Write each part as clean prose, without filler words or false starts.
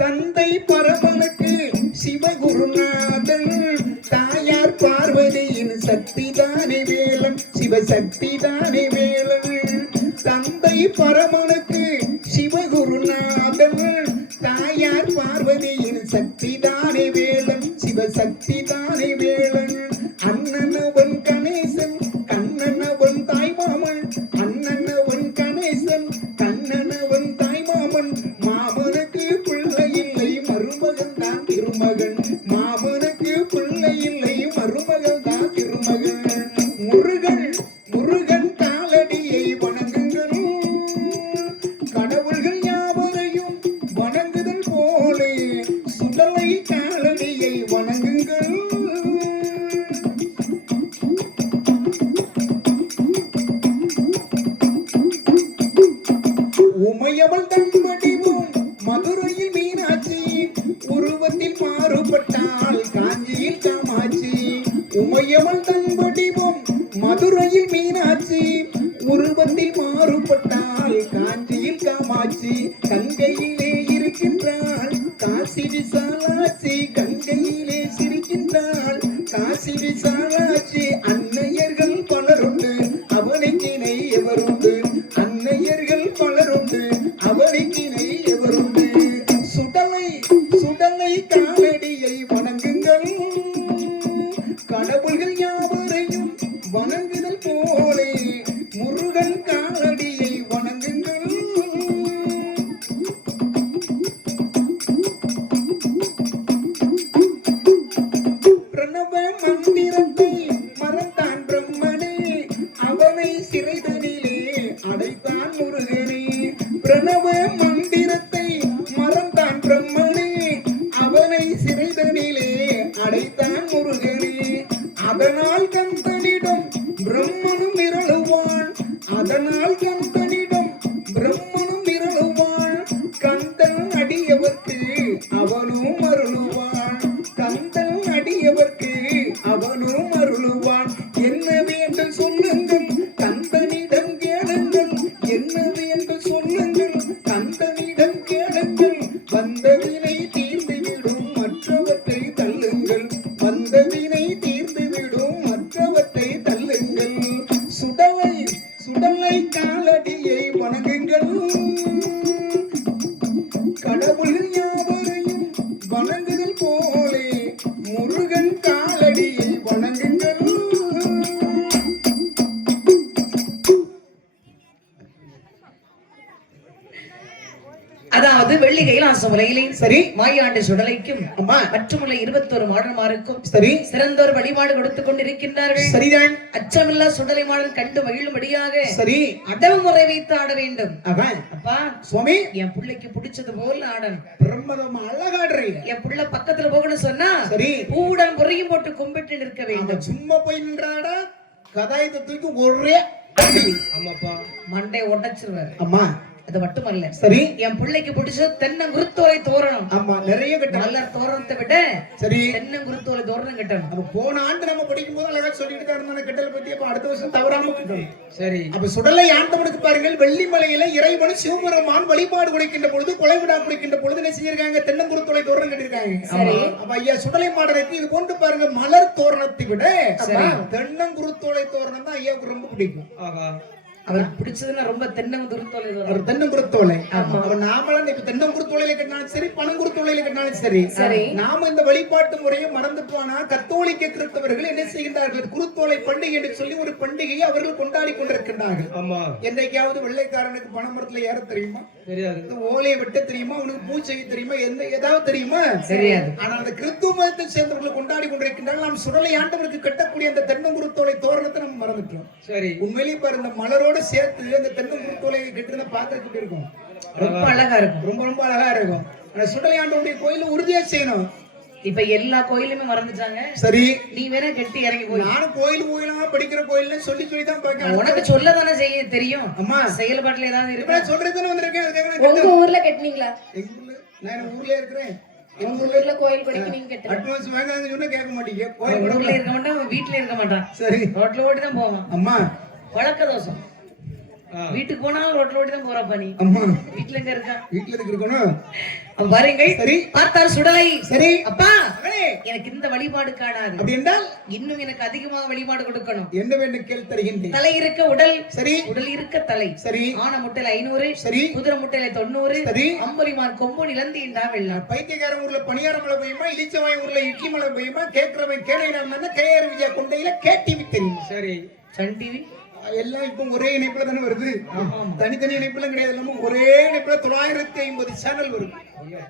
தந்தை பரமனுக்கு சிவகுருநாதன், தாயார் பார்வதியின் சக்திதானே வேலன், சிவசக்திதானே வேலன். தந்தை பரமனுக்கு சிவகுருநாதன், தாயார் பார்வதியின் சக்திதானே வேலன், சிவசக்திதானே வேலன். அண்ணனவன் கணேசன், கண்ணனவன் தாய்மாமன், அண்ணனவன் கணேசன், கண்ணனவன் தாய்மாமன். மாமனுக்கு பிள்ளை இல்லை, மருமகன் தான் திருமகன். மாமனுக்கு பிள்ளை இல்லை, மருமகன் தான் திருமகன். முருகன் முருகன் காலடியை வணங்குங்கள், கடவுள்கள் யாவரையும் வணங்குதல் போலே சுடலை காலடியை வணங்குங்கள். உமையவள் தன் வடிவும் மதுரையில் மீனாட்சி, உருவத்தில் மாறுபட்டால் காஞ்சியில் காமாட்சி. உமையவள் தன் வடிவும் மதுரையில் மீனாட்சி, உருவத்தில் மாறுபட்டால் காஞ்சியில் காமாட்சி. கங்கையிலே இருக்கின்றாள் காசி விசாலாட்சி, கங்கையிலே சிரிக்கின்றாள் காசி விசாலாட்சி. அன்னையர்கள் பலருண்டு அவனுக்கு இணை எவருண்டு, அன்னையர்கள் பலருண்டு அவனுக்கு இணை எவருண்டு. சுடலை சுடலை காலடியை வணங்குங்கள், கடவுள்கள் யாவரையும் வணங்குதல் போலே முருகன் காலடியை வணங்குங்கள். பிரணவ மந்திரத்தை மறந்தான் பிரம்மனே, அவனை சிறைதனிலே அடைத்தான் முருகனே. பிரணவ மந்திரத்தை மறந்தான் பிரம்மனே, அவனை சிறைதனிலே அடைத்தான் முருகனே. அதனால் கந்தனிடம் பிரம்மனும் மிரளுவான், அதனால் கந்தனிடம் பிரம்மனும் மிரளுவான். கந்தன் அடியவர்க்கு அவனும் அருளுவான், கந்தன் அடியவர்க்கு அவனும் அருளுவான். என்ன வேண்டும் சொல்லுங்கள் கந்தனிடம் கேளுங்கள், என்ன வேண்டும் சொல்லுங்கள் கந்தனிடம் கேளுங்கள். வந்தவினை தீர்ந்துவிடும் மற்றவற்றை தள்ளுங்கள், வந்தவினை தீர்ந்துவிடும் மற்றவற்றை தள்ளுங்கள். சுடலை சுடலை காலடியை வணங்குங்கள், கடவுள்கள் யாவரையும் வணங்குதல் போலே முருகன் காலடியை வணங்குங்கள். அதாவது வெள்ளி கைலாச முறையிலே சரி, மாயாண்ட சுடலைக்கும் அம்மா மற்றுமுள்ள 21 மாடன்மாருக்கும் சரி சிறந்தோர் வழிபாடு கொடுத்துக் கொண்டிருக்கின்றார்கள். சரிதான். அச்சமில்லா சுடலை மாடன் கண்டு மகிழும்படியாக சரி, அடவு முறை வைத்து ஆட வேண்டும். அவன் அப்பா சுவாமி என் பிள்ளைக்கு பிடிச்சது போல ஆடன், பிரம்மதமா அழகாடுறீங்க. என் பிள்ளை பக்கத்துல போகணும்னு சொன்னா சரி, பூவுடன் புறையும் போட்டு கும்பிட்டு நிற்க அவன் வேண்டும். சும்மா போய் நின்றாடா, கதாயத்தை தூக்கி ஒரே அடி. ஆமாப்பா, மண்டை உடைச்சிருவாரு. அம்மா அது மட்டுமல்ல, சரி, என் பிள்ளைக்கு பிடிச்சது தென்னங்குருத்தோலை தோரணம். ஆமா நிறைய கட்ட நல்ல தோரணத்தை விட சரி, தென்னங்குருத்தோலை தோரணம் கட்டணும். அப்ப போன ஆண்டு நம்ம படிக்கும் போது அழகா சொல்லிட்டு தான் இருந்தாங்க கட்டளை பத்தி. அப்ப அடுத்த வருஷம் தவறாம கட்டணும். சரி, அப்ப சுடலை ஆண்டவனுக்கு பாருங்கள், வெள்ளிமலையில இறைவன் சிவபெருமான் வழிபாடு கொடுக்கின்ற பொழுது, கொலை விழா கொடுக்கின்ற பொழுது என்ன செஞ்சிருக்காங்க, தென்னங்குருத்தோலை தோரணம் கட்டிருக்காங்க. அப்ப ஐயா சுடலை மாடனுக்கு இது போன்று பாருங்க, மலர் தோரணத்தை விட தென்னங்குருத்தோலை தோரணம் தான் ஐயாவுக்கு ரொம்ப பிடிக்கும். அவருக்கு பிடிச்சதுன்னா ரொம்ப தென்னங்குருத்தோலை தோரணம். தென்னங்குருத்தோலை. அவன் நாமலாம் இப்ப தென்னங்குருத்தோலையில கட்டினாலும் சரி, பனங்குருத்தோலையில கட்டினாலும் சரி, நாம இந்த வழிபாட்டு முறையை மறந்துட்டோம்னா கத்தோலிக்க கிறிஸ்தவர்கள் என்ன செய்கின்றார்கள், குருத்தோலை பண்டிகை என்று சொல்லி ஒரு பண்டிகையை அவர்கள் கொண்டாடி கொண்டிருக்கின்றார்கள். என்றைக்காவது வெள்ளைக்காரனுக்கு பனைமரத்துல ஏற தெரியுமா? தெரியாது. ஓலையை வெட்ட தெரியுமா? அவனுக்கு பூ செய்ய தெரியுமா? ஏதாவது தெரியுமா? தெரியாது. ஆனா அந்த கிறிஸ்துவ மதத்தை சேர்ந்தவர்கள் கொண்டாடி கொண்டிருக்கின்றார்கள். நாம் சுடலை ஆண்டவருக்கு கட்டக்கூடிய அந்த தென்னங்குருத்தோலை தோரணத்தை நம்ம மறந்துட்டோம். சரி, உண்மையிலேயே பாரு, இந்த மலரோட சேர்த்து அந்த தென்னங்குருத்தோலை கட்டுறத பார்க்கறதுக்கு இருக்கும், ரொம்ப அழகா இருக்கும், ரொம்ப ரொம்ப அழகா இருக்கும். ஆனா சுடலை ஆண்டவருடைய கோயில உறுதியா செய்யணும். இப்ப எல்லா கோயிலுமே மறந்துட்டாங்க. சரி, நீ வேற கெட்டி இறங்கி போய். நானும் கோயிலா படிக்கிற கோயில்ல சொல்லி தான் பார்க்கிறேன். உனக்கு சொல்லதானே செய்ய தெரியும். அம்மா செயல்பாட்டுல ஏதாவது இருக்கு. சொல்றதுன்னு வந்திருக்கேன். உங்க ஊர்ல கட்டினீங்களா? எங்க ஊர்ல நான் ஊர்ல இருக்கிறேன். எங்க உங்க ஊர்ல கோயில் கொடைக்கு நீங்க கட்டுங்க. அட்வான்ஸ் வாங்காங்க சொன்னா கேட்க மாட்டீங்க. அவன் கோயில் ஊர்ல கொடை. இருக்க மாட்டான், அவன் வீட்டுல இருக்க மாட்டான். சரி ரோட்ல ஓடி தான் போவான். அம்மா வழக்க தோஷம். வீட்டுக்கு போனாலும் ரோட்ல ஓடி தான் போறாப்பா நீ. அம்மா வீட்டுல எங்க இருக்கான்? வீட்டுல எதுக்கு இருக்கணும்? அவன் பாருங்கள். சரி பார்த்தார் சுடலை. சரி அப்பா மகனே, எனக்கு இந்த வழிபாடு காணாது. அப்படி என்றால் இன்னும் எனக்கு அதிகமாக வழிபாடு கொடுக்கணும். என்ன வேண்டும் கேள் தருகின்றேன். தலை இருக்க உடல், சரி உடல் இருக்க தலை. சரி ஆன முட்டையில 500, சரி குதிரை முட்டையில 90, சரி அம்பரிமான் கொம்பு நிலந்தீண்டா வெள்ளம். பைத்தியக்காரன் ஊர்ல பணியார மழை பெய்யுமா, இலிச்சவாய் ஊர்ல இட்லி மழை பெய்யுமா, கேட்கிறவன் கேளையினா கேஆர் விஜயா கொண்டையில கேடிவி தெரியும். சரி சன் டிவி எல்லாம் இப்ப ஒரே இணைப்புல தானே வருது. தனித்தனி இணைப்புல கிடையாது, இல்லாம ஒரே இணைப்புல 950 சேனல் வரும்.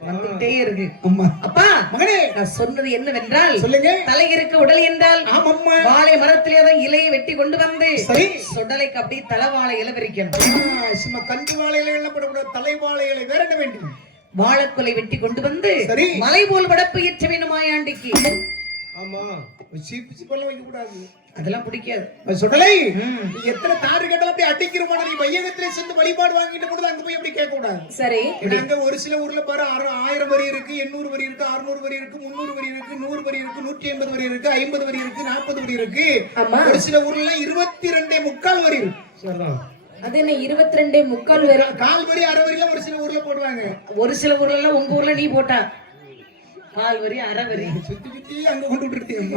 வந்துட்டே இருக்கு. அம்மா அப்பா மகனே, நான் சொன்னது என்னவென்றால், சொல்லுங்க. தலை இருக்க உடல் என்றால் ஆமாம்மா. வாழை மரத்திலே தான் இலையை வெட்டி கொண்டு வந்து சரி சுடலைக்கு அப்படியே தலை வாழை இலை விரிக்கணும். சும்மா கஞ்சி வாழையில எண்ணப்படக்கூடாது, தலை வாழையில வேற என்ன வேண்டும்? வாழைக்குலை வெட்டி கொண்டு வந்து சரி மலை போல் வடப்பு ஏற்ற வேணுமாயாண்டிக்கு. ஆமா சீப்பு சீப்பெல்லாம் வைக்க கூடாது, அதெல்லாம் பிடிக்காது. சுடலை நீ எத்தனை தாறு கேட்டாலும் அப்படி அடிக்கிறமான நீ வையகத்திலே சேர்ந்து வழிபாடு வாங்கிட்டு கூட அங்க போய் அப்படி கேட்க கூடாது. சரி ஏன்னா அங்க ஒரு சில ஊர்ல பாரு 1000 வரி இருக்கு, 800 வரி இருக்கு, 600 வரி இருக்கு, 300 வரி இருக்கு, 100 வரி இருக்கு, 150 வரி இருக்கு, 50 வரி இருக்கு, 40 வரி இருக்கு. ஆமா. ஒரு சில ஊர்ல எல்லாம் 22.25 வரி இருக்கு. அது என்ன 22.25 வரும்? கால் வரி அரை வரிலாம் ஒரு சில ஊர்ல போடுவாங்க. ஒரு சில ஊர்ல எல்லாம் உங்க ஊர்ல நீ போட்டா கால் வரி அரை வரி சுத்தி சுத்தி அங்க கொண்டு விட்டுருக்கீங்க.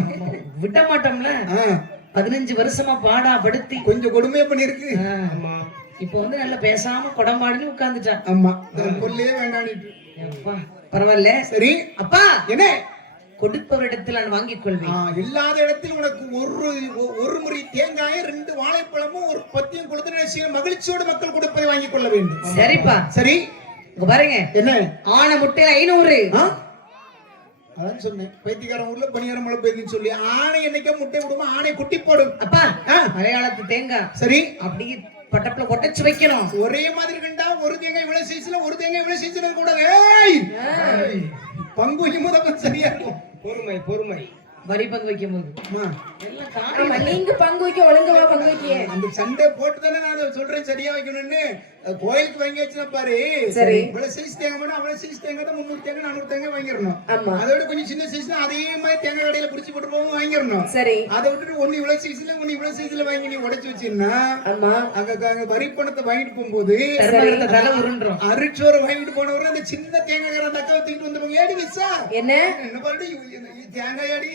விட்ட மாட்டோம்ல. 15 வருஷமா பாடா படுத்தி கொஞ்சம் கொடுமையா பண்ணிருக்கு. இப்ப வந்து நல்லா பேசாம குடம்பாடுன்னு உட்கார்ந்துட்டான். ஆமா கொல்லையே வேண்டாம். அப்பா பரவாயில்ல. சரி அப்பா என்ன கொடுப்பவரிடத்தில் நான் வாங்கிக் கொள்வேன். இல்லாத இடத்தில் உனக்கு ஒரு முறை தேங்காய் 2 வாழைப்பழமும் ஒரு பத்தியும் கொடுத்து மகிழ்ச்சியோடு மக்கள் கொடுப்பதை வாங்கிக் கொள்ள வேண்டும். சரிப்பா சரி இங்க பாருங்க. என்ன ஆன முட்டையில 500. அதான் சொன்னேன், பைத்தியக்காரன் ஊர்ல பணியாரம் மழை பெய்யுதுன்னு சொல்லி ஆணை என்னைக்கா முட்டை விடுமா, ஆணை குட்டி போடும். அப்பா மலையாளத்து தேங்காய் சரி அப்படியே பட்டப்புல கொட்டச்சு வைக்கணும். ஒரே மாதிரி கண்டா ஒரு தேங்காய் இவ்வளவு சைஸ்ல ஒரு தேங்காய் இவ்வளவு சைஸ்ல கூட பங்கு முதல் சரியா இருக்கும். பொறுமை பொறுமை வரி பங்கு வைக்கும் போது எல்லாம் காரணம். ஆமா, நீங்க பங்கு வைக்க ஒழுங்கா பங்கு வைக்க. அந்த சண்டை போட்டு தானே நான் சொல்றேன் சரியா வைக்கணும்னு. கோயிலுக்கு வாங்கி வச்சுனா பாரு, சரி இவ்வளவு சைஸ் தேங்காய் வேணும், அவ்வளவு சைஸ் தேங்காய் தான் 300 தேங்காய் 400 தேங்காய் வாங்கிடணும். ஆமா. அதோட கொஞ்சம் சின்ன சைஸ்னா அதே மாதிரி தேங்காய் கடையில புடிச்சு போட்டு போவோம் வாங்கிடணும். சரி அதை விட்டுட்டு ஒண்ணு இவ்வளவு சைஸ்ல ஒண்ணு இவ்வளவு சைஸ்ல வாங்கி நீ உடைச்சு வச்சிருந்தா ஆமா அங்க வரி பணத்தை வாங்கிட்டு போகும்போது தர்மகரத்தை தலை உருண்டுரும். அரிச்சோரை வாங்கிட்டு போனவரை அந்த சின்ன தேங்காய் தக்காவை தூக்கிட்டு வந்துருவாங்க. ஏடி விசா என்ன என்ன பாரு தேங்காய் அடி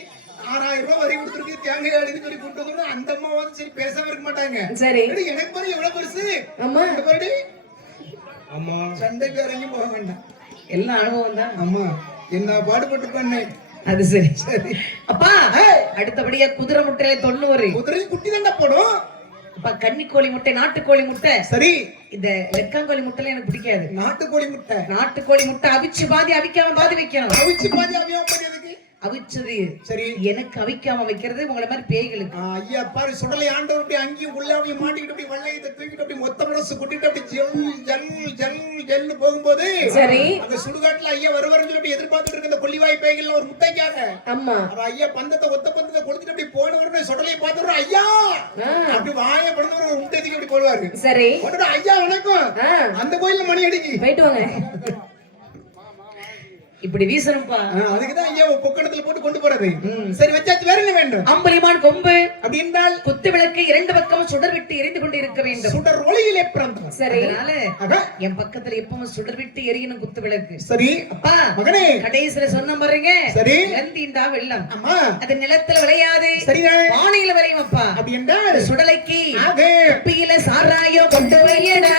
6000 ரூபாய் வரி கொடுத்துருக்கு, தேங்காய் அடின்னு சொல்லி கொண்டு வந்து அந்த அம்மா வந்து சரி பேசாம இருக்க மாட்டாங்க. சரி எனக்கு பாரு எவ்வளவு பெருசு. ஆமா பாரு ஆமா சண்டைக்கு இறங்கி போக வேண்டாம், எல்லாம் அனுபவம் தான். ஆமா என்ன பாடுபட்டு பண்ணேன். அது சரி சரி. அப்பா அடுத்தபடியா குதிரை முட்டையில 90. குதிரை குட்டி தாண்டா போடும். அப்பா கன்னிக்கோழி முட்டை நாட்டுக்கோழி முட்டை. சரி இந்த லெக்காங்கோழி முட்டைல எனக்கு பிடிக்காது. நாட்டுக்கோழி முட்டை. நாட்டுக்கோழி முட்டை அவிச்சு பாதி அவிக்காம பாதி வைக்கணும். அவிச்சு பாதி அவியாம பாதி எதுக்கு? அவிச்சது சரி எனக்கு அவிக்காம வைக்கிறது உங்களை மாதிரி பேய்களுக்கு. ஐயா பாரு சுடலை ஆண்டவர் அப்படி அங்கேயும் உள்ளாவையும் மாட்டிக்கிட்டு அப்படி வெள்ளையத்தை தூக்கிட்டு அப்படி மொத்த மனசு கூட்டிட்டு அப்படி ஜெல்னு போகும்போது சரி அந்த சுடுகாட்டுல ஐயா வருவாருன்னு சொல்லி அப்படி எதிர்பார்த்துட்டு இருக்க அந்த கொல்லிவாய் பேய்கள் ஒரு முட்டைக்காக ஆமா அவ ஐயா பந்தத்தை ஒத்த பந்தத்தை கொடுத்துட்டு அப்படி போனவரு சுடலையை பார்த்துட்டு ஐயா அப்படி வாய படுந்தவர் ஒரு முட்டை தூக்கி அப்படி போடுவாரு. சரி ஐயா வணக்கம், அந்த கோயில்ல மணி அடிக்கி போயிட்டு வாங்க. இப்படி வீசணும்பா. அதுக்குதான் ஐயா பொக்கணத்துல போட்டு கொண்டு போறது. சரி வச்சாச்சு, வேற என்ன வேண்டும்? அம்பரிமான் கொம்பு அப்படி என்றால் குத்து விளக்கு 2 பக்கமும் சுடர் விட்டு எரிந்து கொண்டு இருக்க வேண்டும். சுடர் ஒளியிலே பிறந்தோம். சரி அதனால என் பக்கத்துல எப்பவும் சுடர் விட்டு எரியணும் குத்து விளக்கு. சரி அப்பா மகனே கடைசியில சொன்ன பாருங்க, சரி இழந்தீண்டா வெள்ளம். அம்மா அது நிலத்துல விளையாது, சரிதான் வானில விளையும். அப்பா அப்படி என்றால் சுடலைக்கு ஆகே குப்பியில சாராயம் கொண்டு வையடா,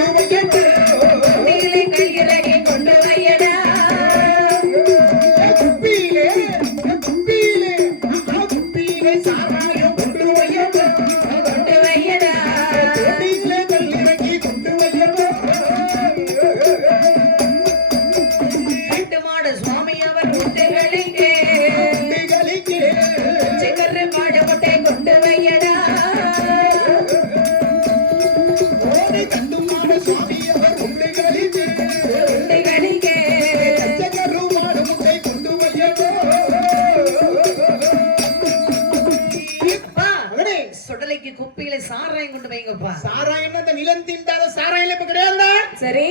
குப்பியில கையிறகி கொண்டு வையடா, குப்பியிலே சாராயம் கொண்டு வையடா, கொண்டு வையடா, குப்பியிலே கல்லிறக்கி கொண்டு வையடா. கட்டுமாடு சுவாமி அவர் முட்டைகளுக்கு சிக்கரு மாடு முட்டை கொண்டு வையடா, ஓடி கண்டுமான சுவாமி அவர் முட்டைகளிலே முட்டைகளுக்கு கச்சகரு மாடு முட்டை கொண்டு வையடா. அப்பா மகனே சுடலைக்கு குப்பியில சாராயம் கொண்டு வைங்கப்பா. சாராயம் அந்த நிலம் தீண்டாத சாராயம் இப்ப கிடையாதுடா. சரி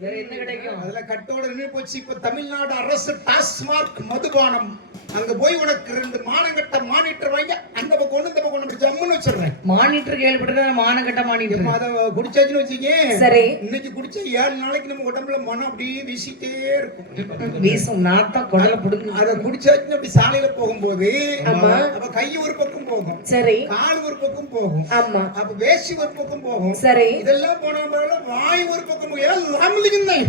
வேற என்ன கிடைக்கும்? அதுல கட்டோட நின்று போச்சு. இப்ப தமிழ்நாடு அரசு டாஸ்மார்க் மதுபானம் அங்க போய் உனக்கு 2 மானங்கட்ட மானிட்டர் வாங்கி அந்த பக்கம் ஒண்ணு இந்த பக்கம் ஒண்ணு ஜம்முன்னு வச்சிடுறேன். மானிட்டர் கேள்விப்பட்டிருக்கேன், மானங்கட்ட மானிட்டர். அத குடிச்சாச்சுன்னு வச்சுக்கேன், சரி இன்னைக்கு குடிச்சா 7 நாளைக்கு நம்ம உடம்புல மனம் அப்படியே வீசிட்டே இருக்கும். வீசும் நாத்தம் குடல புடுங்க. அத குடிச்சாச்சுன்னு அப்படி சாலையில போகும்போது ஆமா அப்ப கை ஒரு பக்கம் போகும், சரி கால் ஒரு பக்கம் போகும், ஆமா அப்ப வேஷ்டி ஒரு பக்கம் போகும், சரி இதெல்லாம் போன வாய் ஒரு பக்கம் போகும். ஏன் லாமலிங்கண்ணே?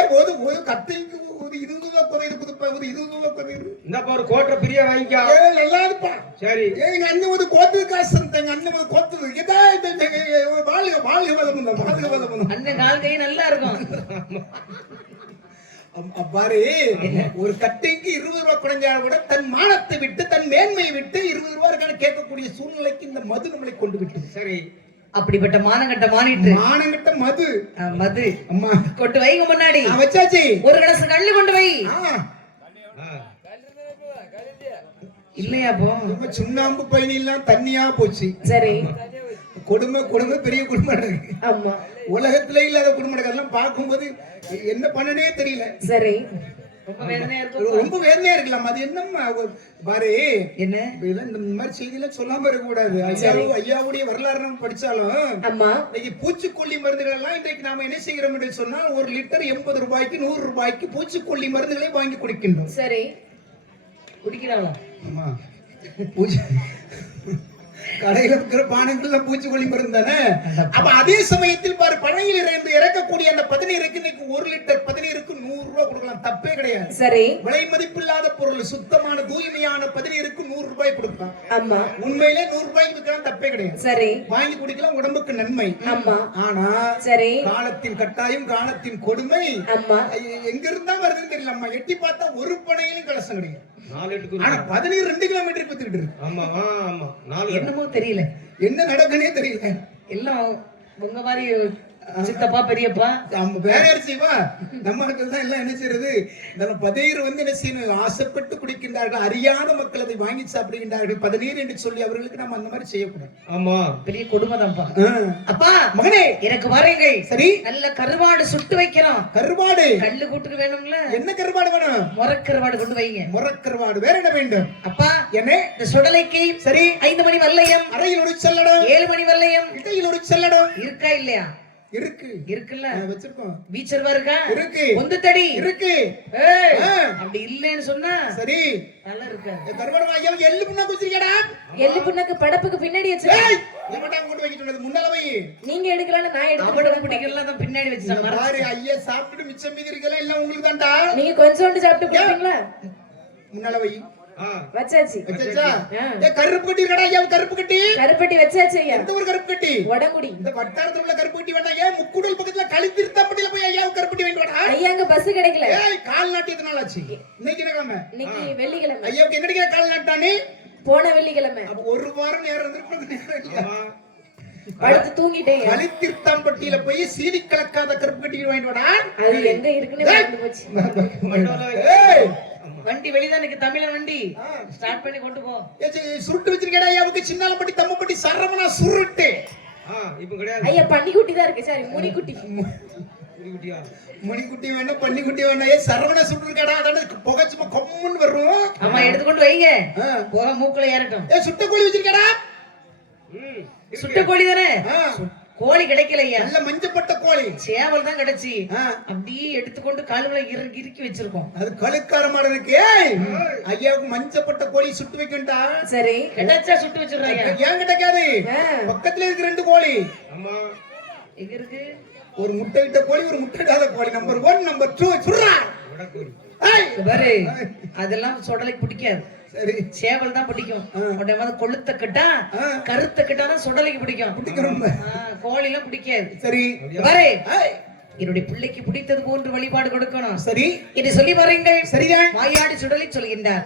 ஏன் ஒரு கத்தைக்கு ஒரு 20 ரூபா குறையுது புதுப்பா, ஒரு 20 ரூபா குறையுது. இந்த பாரு கோட்டை பிரியா வாங்கிக்கா. ஏய் நல்லா இருப்பா. சரி எங்க அண்ணன் வந்து கோத்து காசு எங்க அண்ணன் வந்து கோத்து இதா வாழ்க வாழ்க வளமுங்க வாழ்க வளமுங்க. அண்ணன் கால் கை நல்லா இருக்கும். பாரு ஒரு கட்டைக்கு 20 ரூபாய் குறைஞ்சாலும் கூட தன் மானத்தை விட்டு தன் மேன்மையை விட்டு 20 ரூபாய்க்கான கேட்கக்கூடிய சூழ்நிலைக்கு இந்த மது நம்மளை கொண்டு விட்டு. சரி அப்படிப்பட்ட மானங்கட்ட மானிட்டர் மானங்கிட்ட மது மது அம்மா கொண்டு வைங்க முன்னாடி. வச்சாச்சு. ஒரு கிளாஸ் கள்ளி கொண்டு வை. இல்லையா போ சுண்ணாம்பு பயணி எல்லாம் தண்ணியா போச்சு. சரி கொடுமை கொடுமை பெரிய குடும்பம் இருக்கு. ஆமா உலகத்திலே இல்லாத குடும்பம் அதெல்லாம் பார்க்கும்போது என்ன பண்ணனே தெரியல. சரி ரொம்ப வேதனையா இருக்கும். ரொம்ப வேதனையா இருக்கலாம். அது என்னம்மா பாரு என்ன இதெல்லாம் இந்த மாதிரி செய்தியெல்லாம் சொல்லாம இருக்க கூடாது. ஐயாவுடைய வரலாறு நம்ம படிச்சாலும் ஆமா இன்னைக்கு பூச்சிக்கொல்லி மருந்துகள் எல்லாம் இன்றைக்கு நாம என்ன செய்கிறோம் என்று சொன்னால் 1 லிட்டர் 80 ரூபாய்க்கு 100 ரூபாய்க்கு பூச்சிக்கொல்லி மருந்துகளை வாங்கி குடிக்கின்றோம். சரி குடிக்கிறாங்களா? ஆமா பூச்சி கடையில இருக்கிற பானங்கள்ல பூச்சிக்கொல்லி மருந்து தானே. அப்ப அதே சமயத்தில் பாரு பழையில் இருந்து இறக்கக்கூடிய அந்த பதநீருக்கு இன்னைக்கு 1 லிட்டர் பதநீருக்கு 100 ரூபாய் கொடுக்கலாம், தப்பே கிடையாது. சரி விலை மதிப்பில்லாத பொருள் சுத்தமான தூய்மையான பதநீருக்கு 100 ரூபாய் கொடுக்கலாம். ஆமா உண்மையிலே 100 ரூபாய்க்கு விற்கலாம், தப்பே கிடையாது. சரி வாங்கி குடிக்கலாம், உடம்புக்கு நன்மை. ஆமா ஆனா சரி காலத்தின் கட்டாயம் காலத்தின் கொடுமை ஆமா எங்க இருந்தா வருதுன்னு தெரியல. எட்டி பார்த்தா ஒரு பனையிலும் கலசம் கிடையாது. 4 லிட்டருக்கு ஆனா பதநீர் 2 கிலோமீட்டருக்கு வித்துக்கிட்டு இருக்கு. ஆமா ஆமா 4 என்னமோ தெரியல, என்ன நடக்குன்னே தெரியல. எல்லாம் உங்க மாதிரி சித்தப்பா பெரியப்பா நம்ம வேற யார் செய்வா? நம்ம மக்கள் தான் எல்லாம் என்ன செய்யறது? நம்ம பதநீர் வந்து என்ன செய்யணும், ஆசைப்பட்டு குடிக்கின்றார்கள், அறியாத மக்கள் அதை வாங்கி சாப்பிடுகின்றார்கள் பதநீர் என்று சொல்லி. அவர்களுக்கு நம்ம அந்த மாதிரி செய்யக்கூடாது. ஆமா பெரிய கொடுமைதான்ப்பா. ஆ. அப்பா மகனே எனக்கு வரேங்க. சரி நல்ல கருவாடு சுட்டு வைக்கிறோம். கருவாடு கல்லு கூட்டுக்கு வேணும்ல, என்ன கருவாடு வேணும்? முறக்கருவாடு கொண்டு வைங்க. முறக்கருவாடு வேற என்ன வேண்டும்? அப்பா என்ன? இந்த சுடலைக்கு சரி 5 மணி வல்லையம், அறையில் ஒரு செல்லடம், 7 மணி வல்லையம் இடையில் ஒரு செல்லடம் இருக்கா இல்லையா? இருக்கு இருக்குல்ல. வச்சிருக்கோம். வீச்சர்வா இருக்கா? இருக்கு. பொந்து தடி இருக்கு. ஏய், ஆ. அப்படி இல்லைன்னு சொன்னா சரி நல்லா இருக்காது. கருவாடு வாங்கியா எள்ளு புண்ணா குடிச்சிருக்கடா? எள்ளு புண்ணாக்கு படப்புக்கு பின்னாடி வச்சு ஏய் எவன்டா கொண்டு வைக்க சொன்னது? முன்னால வை. நீங்க எடுக்கலன்னு நான் அவனுக்கு எடுத்து பிடிக்கல தான் பின்னாடி வச்சுட்டான். பாரு ஐயா சாப்பிட்டு மிச்சம் மீதி இருக்கலாம் எல்லாம் உங்களுக்கு தான்டா. நீங்க கொஞ்சோண்டு சாப்பிட்டு போறீங்களா? முன்னால வை. வச்சாச்சு வச்சாச்சா? ஏ கருப்பு கட்டி இருக்கடா ஐயா, கருப்பு கட்டி. கருப்பட்டி வச்சாச்சு ஐயா. எந்த ஒரு கருப்பு கட்டி? உடங்குடி. இந்த வட்டாரத்துல உள்ள கருப்பு கட்டி வேண்டாம். ஏன் முக்குடல் பக்கத்துல களித்திருத்தாப்பட்டில போய் ஐயா கருப்பு கட்டி வாங்கிட்டு வாடா. ஐயா அங்க பஸ் கிடைக்கல. ஏய் கால் நாட்டி எத்தனை நாள் ஆச்சு? இன்னைக்கு என்ன கிழமை? இன்னைக்கு வெள்ளிக்கிழமை. ஐயாவுக்கு என்ன கிடைக்கிற கால் நாட்டானே? போன வெள்ளிக்கிழமை. அப்ப ஒரு வாரம் நேரம் இருந்திருக்கும். நேரம் இல்லையா? படுத்து தூங்கிட்டேன். களித்திருத்தாம்பட்டியில போய் சீனி கலக்காத கருப்பு கட்டி வாங்கிட்டு வாடா. அது எங்க இருக்குன்னு மறந்து போச்சு. ஏய் வண்டி வெளிதான் இருக்கு, தமிழ வண்டி ஸ்டார்ட் பண்ணி கொண்டு போ. சுருட்டு வச்சிருக்கடா ஐயாவுக்கு சின்னாலப்பட்டி தம்மப்பட்டி சரவணா சுருட்டு. இப்ப கிடையாது. ஐயா பன்னிக்குட்டி தான் இருக்கு. சாரி முனிக்குட்டி. குட்டியா மணிக்குட்டி வேணும் பன்னிக்குட்டி வேணும். ஏ சரவணா சுருட்டு இருக்கடா, அதான புகை சும்மா கொம்முன்னு வரும். ஆமா எடுத்துக்கொண்டு வைங்க, போக மூக்குல ஏறட்டும். ஏ சுட்ட கோழி வச்சிருக்கடா? சுட்ட கோழி தானே? கோழி கிடைக்கலையா? நல்ல மஞ்சப்பட்ட கோழி சேவல் தான் கிடைச்சி. அப்படியே எடுத்துக்கொண்டு கால்களை இறுக்கி வச்சிருக்கோம். அது கழுக்காரமான இருக்கு. ஏய் ஐயாவுக்கு மஞ்சப்பட்ட கோழி சுட்டு வைக்கண்டா. சரி கிடைச்சா சுட்டு வச்சிடுறாங்க. ஏன் கிடைக்காது? பக்கத்துல இருக்கு 2 கோழி. ஆமா எங்க இருக்கு? ஒரு முட்டை இட்ட கோழி, ஒரு முட்டை இடாத கோழி. Number 1 number 2 சுடுறா. ஏய் பாரு அதெல்லாம் சுடலைக்கு பிடிக்காது. சரி சேவல் தான் பிடிக்கும். உடனே கொளுத்த கிட்டா கருத்த கிட்டாதான் சுடலைக்கு பிடிக்கும். கோழி எல்லாம் பிடிக்காது. சரி பாரு ஏய் என்னுடைய பிள்ளைக்கு பிடித்தது போன்று வழிபாடு கொடுக்கணும். சரி இதை சொல்லி பாருங்கள். சரிதான். வாயாடி சுடலை சொல்கின்றார்.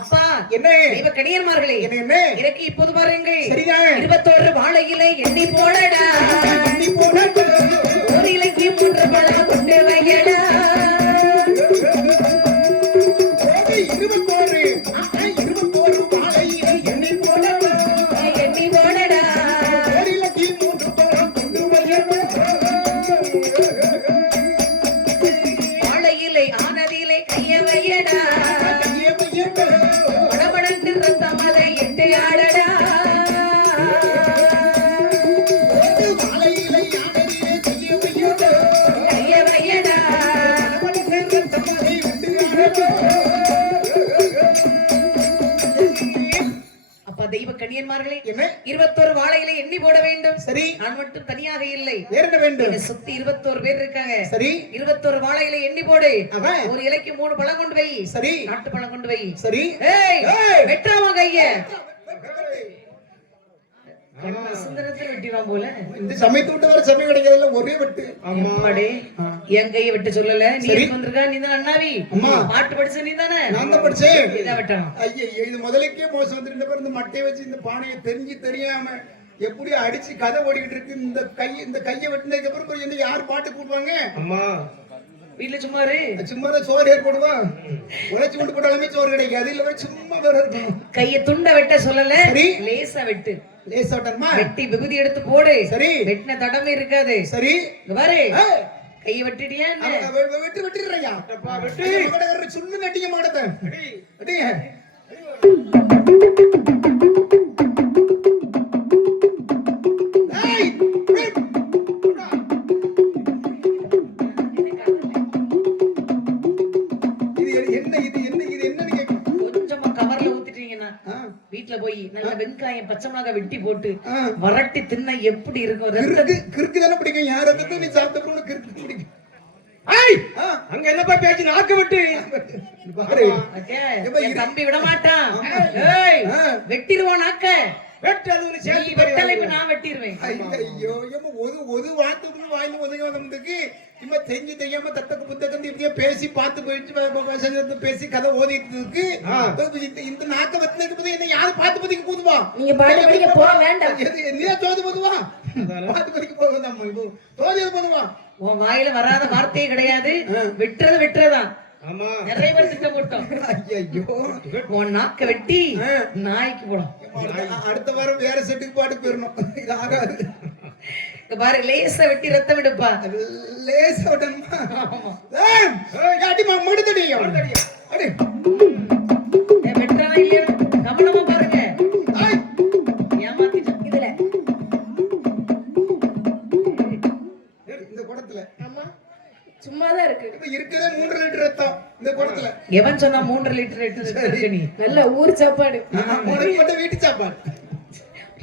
அப்பா என்ன தெய்வ கணியன்மார்களே, என்ன எனக்கு இப்போது பாருங்கள். சரிதான். 21 வாழை இலை எண்ணி போடடா, நீ போடா. ஒரு இலைக்கு 3 பழம் கொண்டு வையடா. 21 வாழை இலை எண்ணி போடா, எண்ணி போடடா. ஒரு இலைக்கு 3 பழம் கொண்டு வையடா. கணியன்மார்களே என்ன 21 வாழையில எண்ணி போட வேண்டும். சரி நான் மட்டும் தனியாக இல்லை, வேற என்ன வேண்டும் என்னை சுத்தி 21 பேர் இருக்காங்க. சரி 21 வாழையில எண்ணி போடு. அவன் ஒரு இலைக்கு 3 பழம் கொண்டு வை. சரி நாட்டு பழம் கொண்டு வை. சரி ஏய் ஏய். வெட்டாம கைய சுந்தரத்தில் வெட்டிடுவான் போல. இந்த சமயத்து விட்டு வர சமயம் கிடைக்கிறதுல ஒரே வெட்டு அம்மாடி என் கையை வெட்ட சொல்லல. நீ எதுக்கு வந்திருக்கா? நீ தான் அண்ணாவி. அம்மா. பாட்டு படிச்ச நீ தானே? நான் தான் படிச்சேன். இதான் வெட்டணும். ஐயே இது முதலுக்கே மோசம் வந்து இந்த பேர் இந்த மட்டையை வச்சு இந்த பானையை தெரியாம எப்படி அடிச்சு கதை ஓடிக்கிட்டு இருக்கு. இந்த கையை வெட்டினதுக்கு அப்புறம் கொஞ்சம் இந்த யார் பாட்டு கூடுவாங்க? அம்மா வீட்டுல சும்மா இரு. சும்மா தான் சோறு ஏற்படுவான். உழைச்சு கொண்டு போட்டாலுமே சோறு கிடைக்காது. இல்ல சும்மா வேற இருக்கணும். கைய துண்ட வெட்ட சொல்லல, சரி. லேசா வெட்டு. லேசா வெட்டணுமா? வெட்டி விபூதி எடுத்து போடு. சரி வெட்டின தடமே இருக்காது. சரி இங்க பாரு, ஏய், கைய வெட்டிடியா என்ன? வெட்டிடுறையா சுண்ணு நட்டிக்க மாட்டேன். அடி ஏய், இது என்னன்னு கேட்கும். கொஞ்சமா கவர்ல ஊத்திட்டீங்கன்னா வீட்டுல போய் நல்ல வெங்காயம் பச்சை மிளகாய் வெட்டி போட்டு ஆ. வரட்டி தின்ன எப்படி இருக்கும்? கிறுக்கு தானே பிடிக்கும். யாரை நீ சாப்பிட்ட கிறுக்கு பிடிக்கும். ஏய் ஆ, அங்க என்னப்பா பேச்சு? நாக்க விட்டு பாரு. ஓகே, எப்ப என் இரு- தம்பி விட மாட்டான். ஏய் ஆ. வெட்டிடுவான் நாக்க. வெட்டு அது ஒரு நீ சேர்த்து வெட்டலை இப்ப நான் வெட்டிடுவேன். ஐயோ ஏமா ஒரு வார்த்தைக்குள்ள வாயில ஒதுங்க வந்ததுக்கு இம்மா தெரிஞ்சு தெரியாம தத்தக்கு புத்தகம் இப்படியே பேசி பார்த்து போயிட்டு பேசி கதை ஓதிட்டு இந்த நாக்க வத்ததுக்கு என்ன யாரு பார்த்து பதிக்க போதுவா? நீங்க பாட்டு படிக்க போக வேண்டாம். நீயா தோது போதுவா? பார்த்து பதிக்க போதும் தோது பண்ணுவா. உன் வாயில வராத வார்த்தையே கிடையாது. வெட்டுறதுதான். ஆமா நிறைய பேர் திட்டம் போட்டோம். ஐயோ உன் நாக்க வெட்டி நாய்க்கு போடும். அடுத்த வாரம் வேற செட்டுக்கு பாட்டு போயிடணும். இது ஆகாது. இங்க பாரு, லேசா வெட்டி ரத்தம் விடுப்பா. லேசா விடணுமா? அடிமா முடித்தடி அடி வெட்டுறானா இல்லையா கவனமா பாருங்க. ஏமாத்திட்டான். இதுல இந்த குடத்துல ஆமா சும்மாதான் இருக்கு. இப்ப இருக்கதே 3 லிட்டர் ரத்தம் இந்த குடத்துல. எவன் சொன்னா 3 லிட்டர் இருக்கு? நீ நல்ல ஊர் சாப்பாடு. உனக்கு மட்டும் வீட்டு சாப்பாடு.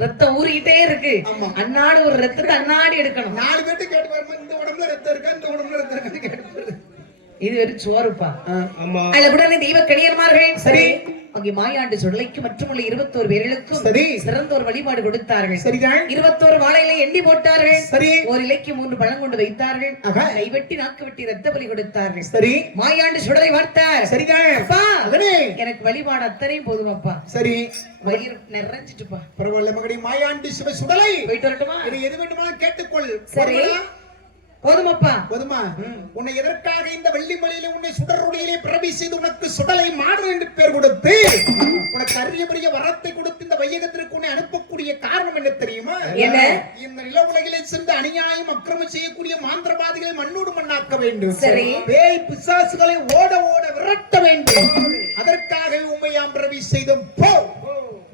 ரத்தம் ஊறிக்கிட்டே இருக்கு. ஆமா. அன்னாடு ஒரு ரத்தத்தை அன்னாடி எடுக்கணும். 4 பேர்ட்ட கேட்டு பாருமா, இந்த உடம்புல ரத்தம் இருக்கா, இந்த உடம்புல ரத்தம் இருக்கான்னு கேட்டு பாரு. இது ஒரு சோறுப்பா. ஆமா அளவுடன் தெய்வ கணியன்மார்கள் சரி. அங்கே மாயாண்டு சுடலைக்கு மற்றுமுள்ள 21 பேர்களுக்கும் சரி. சிறந்த ஒரு வழிபாடு கொடுத்தார்கள். சரிதான். 21 வாழையில எண்ணி போட்டார்கள். சரி. ஒரு இலைக்கு 3 பழம் கொண்டு வைத்தார்கள். ஆகா. கைவெட்டி நாக்கு வெட்டி ரத்த பலி கொடுத்தார்கள். சரி மாயாண்டு சுடலை வார்த்தார். சரிதான். அப்பா, அதனே எனக்கு வழிபாடு அத்தனையும் போதுமாப்பா. சரி வயிறு நிறைஞ்சிட்டுப்பா. பரவாயில்ல மகடி மாயாண்டி சிவ சுடலை. போயிட்டு வரட்டுமா? இனி எது வேண்டுமானாலும் கேட்டுக்கொள். சரி. வருமா? போதுமாப்பா. போதுமா? உன்னை எதற்காக இந்த வெள்ளிமலையில உன்னை சுடருடையிலே பிறவி செய்து உனக்கு சுடலை மாடன் என்று பேர் கொடுத்து உனக்கு அரிய பெரிய வரத்தை கொடுத்து இந்த வையகத்திற்கு உன்னை அனுப்பக்கூடிய காரணம் என்ன தெரியுமா? என்ன? இந்த நில உலகிலே சென்று அநியாயம் அக்கிரமம் செய்யக்கூடிய மாந்திரவாதிகளை மண்ணோடு மண்ணாக்க வேண்டும். சரி. பேய் பிசாசுகளை ஓட ஓட விரட்ட வேண்டும். அதற்காக உண்மையாம் பிறவி செய்தோம். போ.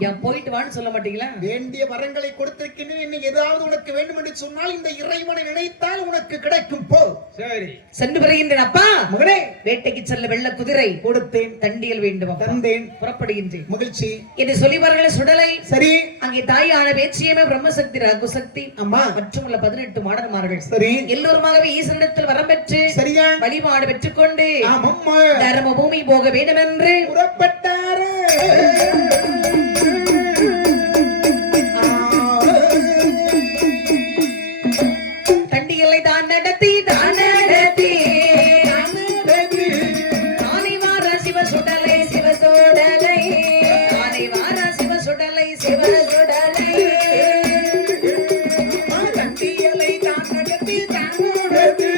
ஏன் போயிட்டு வான்னு சொல்ல மாட்டீங்களா? வேண்டிய வரங்களை கொடுத்திருக்கின்றேன். இன்னும் ஏதாவது உனக்கு வேண்டும் என்று சொன்னால் இந்த இறைவனை நினைத்தால் உனக்கு கிடைக்கும். போ. சரி சென்று வருகின்றேன் அப்பா. மகனே வேட்டைக்கு செல்ல வெள்ள குதிரை கொடுத்தேன், தண்டியல் வேண்டும் அப்பா. தந்தேன். புறப்படுகின்றேன் மகிழ்ச்சி. என்று சொல்லிவார்கள் சுடலை. சரி அங்கே தாயான வேட்சியமே பிரம்மசக்தி ரகுசக்தி அம்மா. மற்றும் உள்ள 18 மாடன்மார்கள் சரி எல்லோருமாகவே ஈசனிடத்தில் வரம் பெற்று சரிதான். வழிபாடு பெற்றுக்கொண்டு ஆமம்மா தர்ம பூமி போக வேண்டும் என்று புறப்பட்டாரு. தண்டியலை தான் நடத்தி தானை வார சிவ சுடலை சிவ சுடலை தானை வார சிவ சுடலை சிவ சுடலை தண்டியலை தான் நடத்தி தானடதி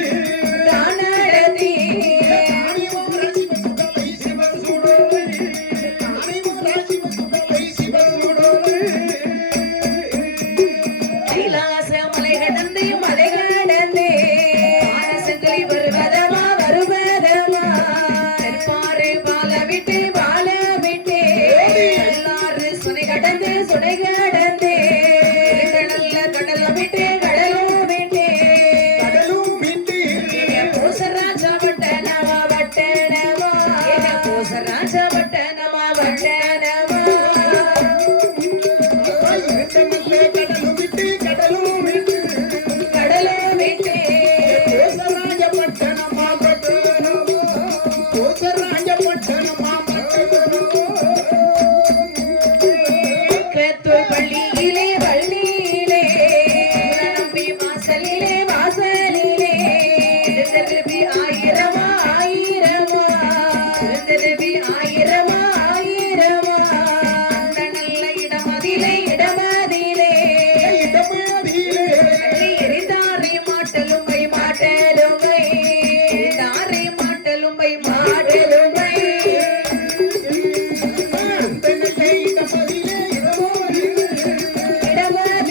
சிவ சுடலை சிவ சுடலை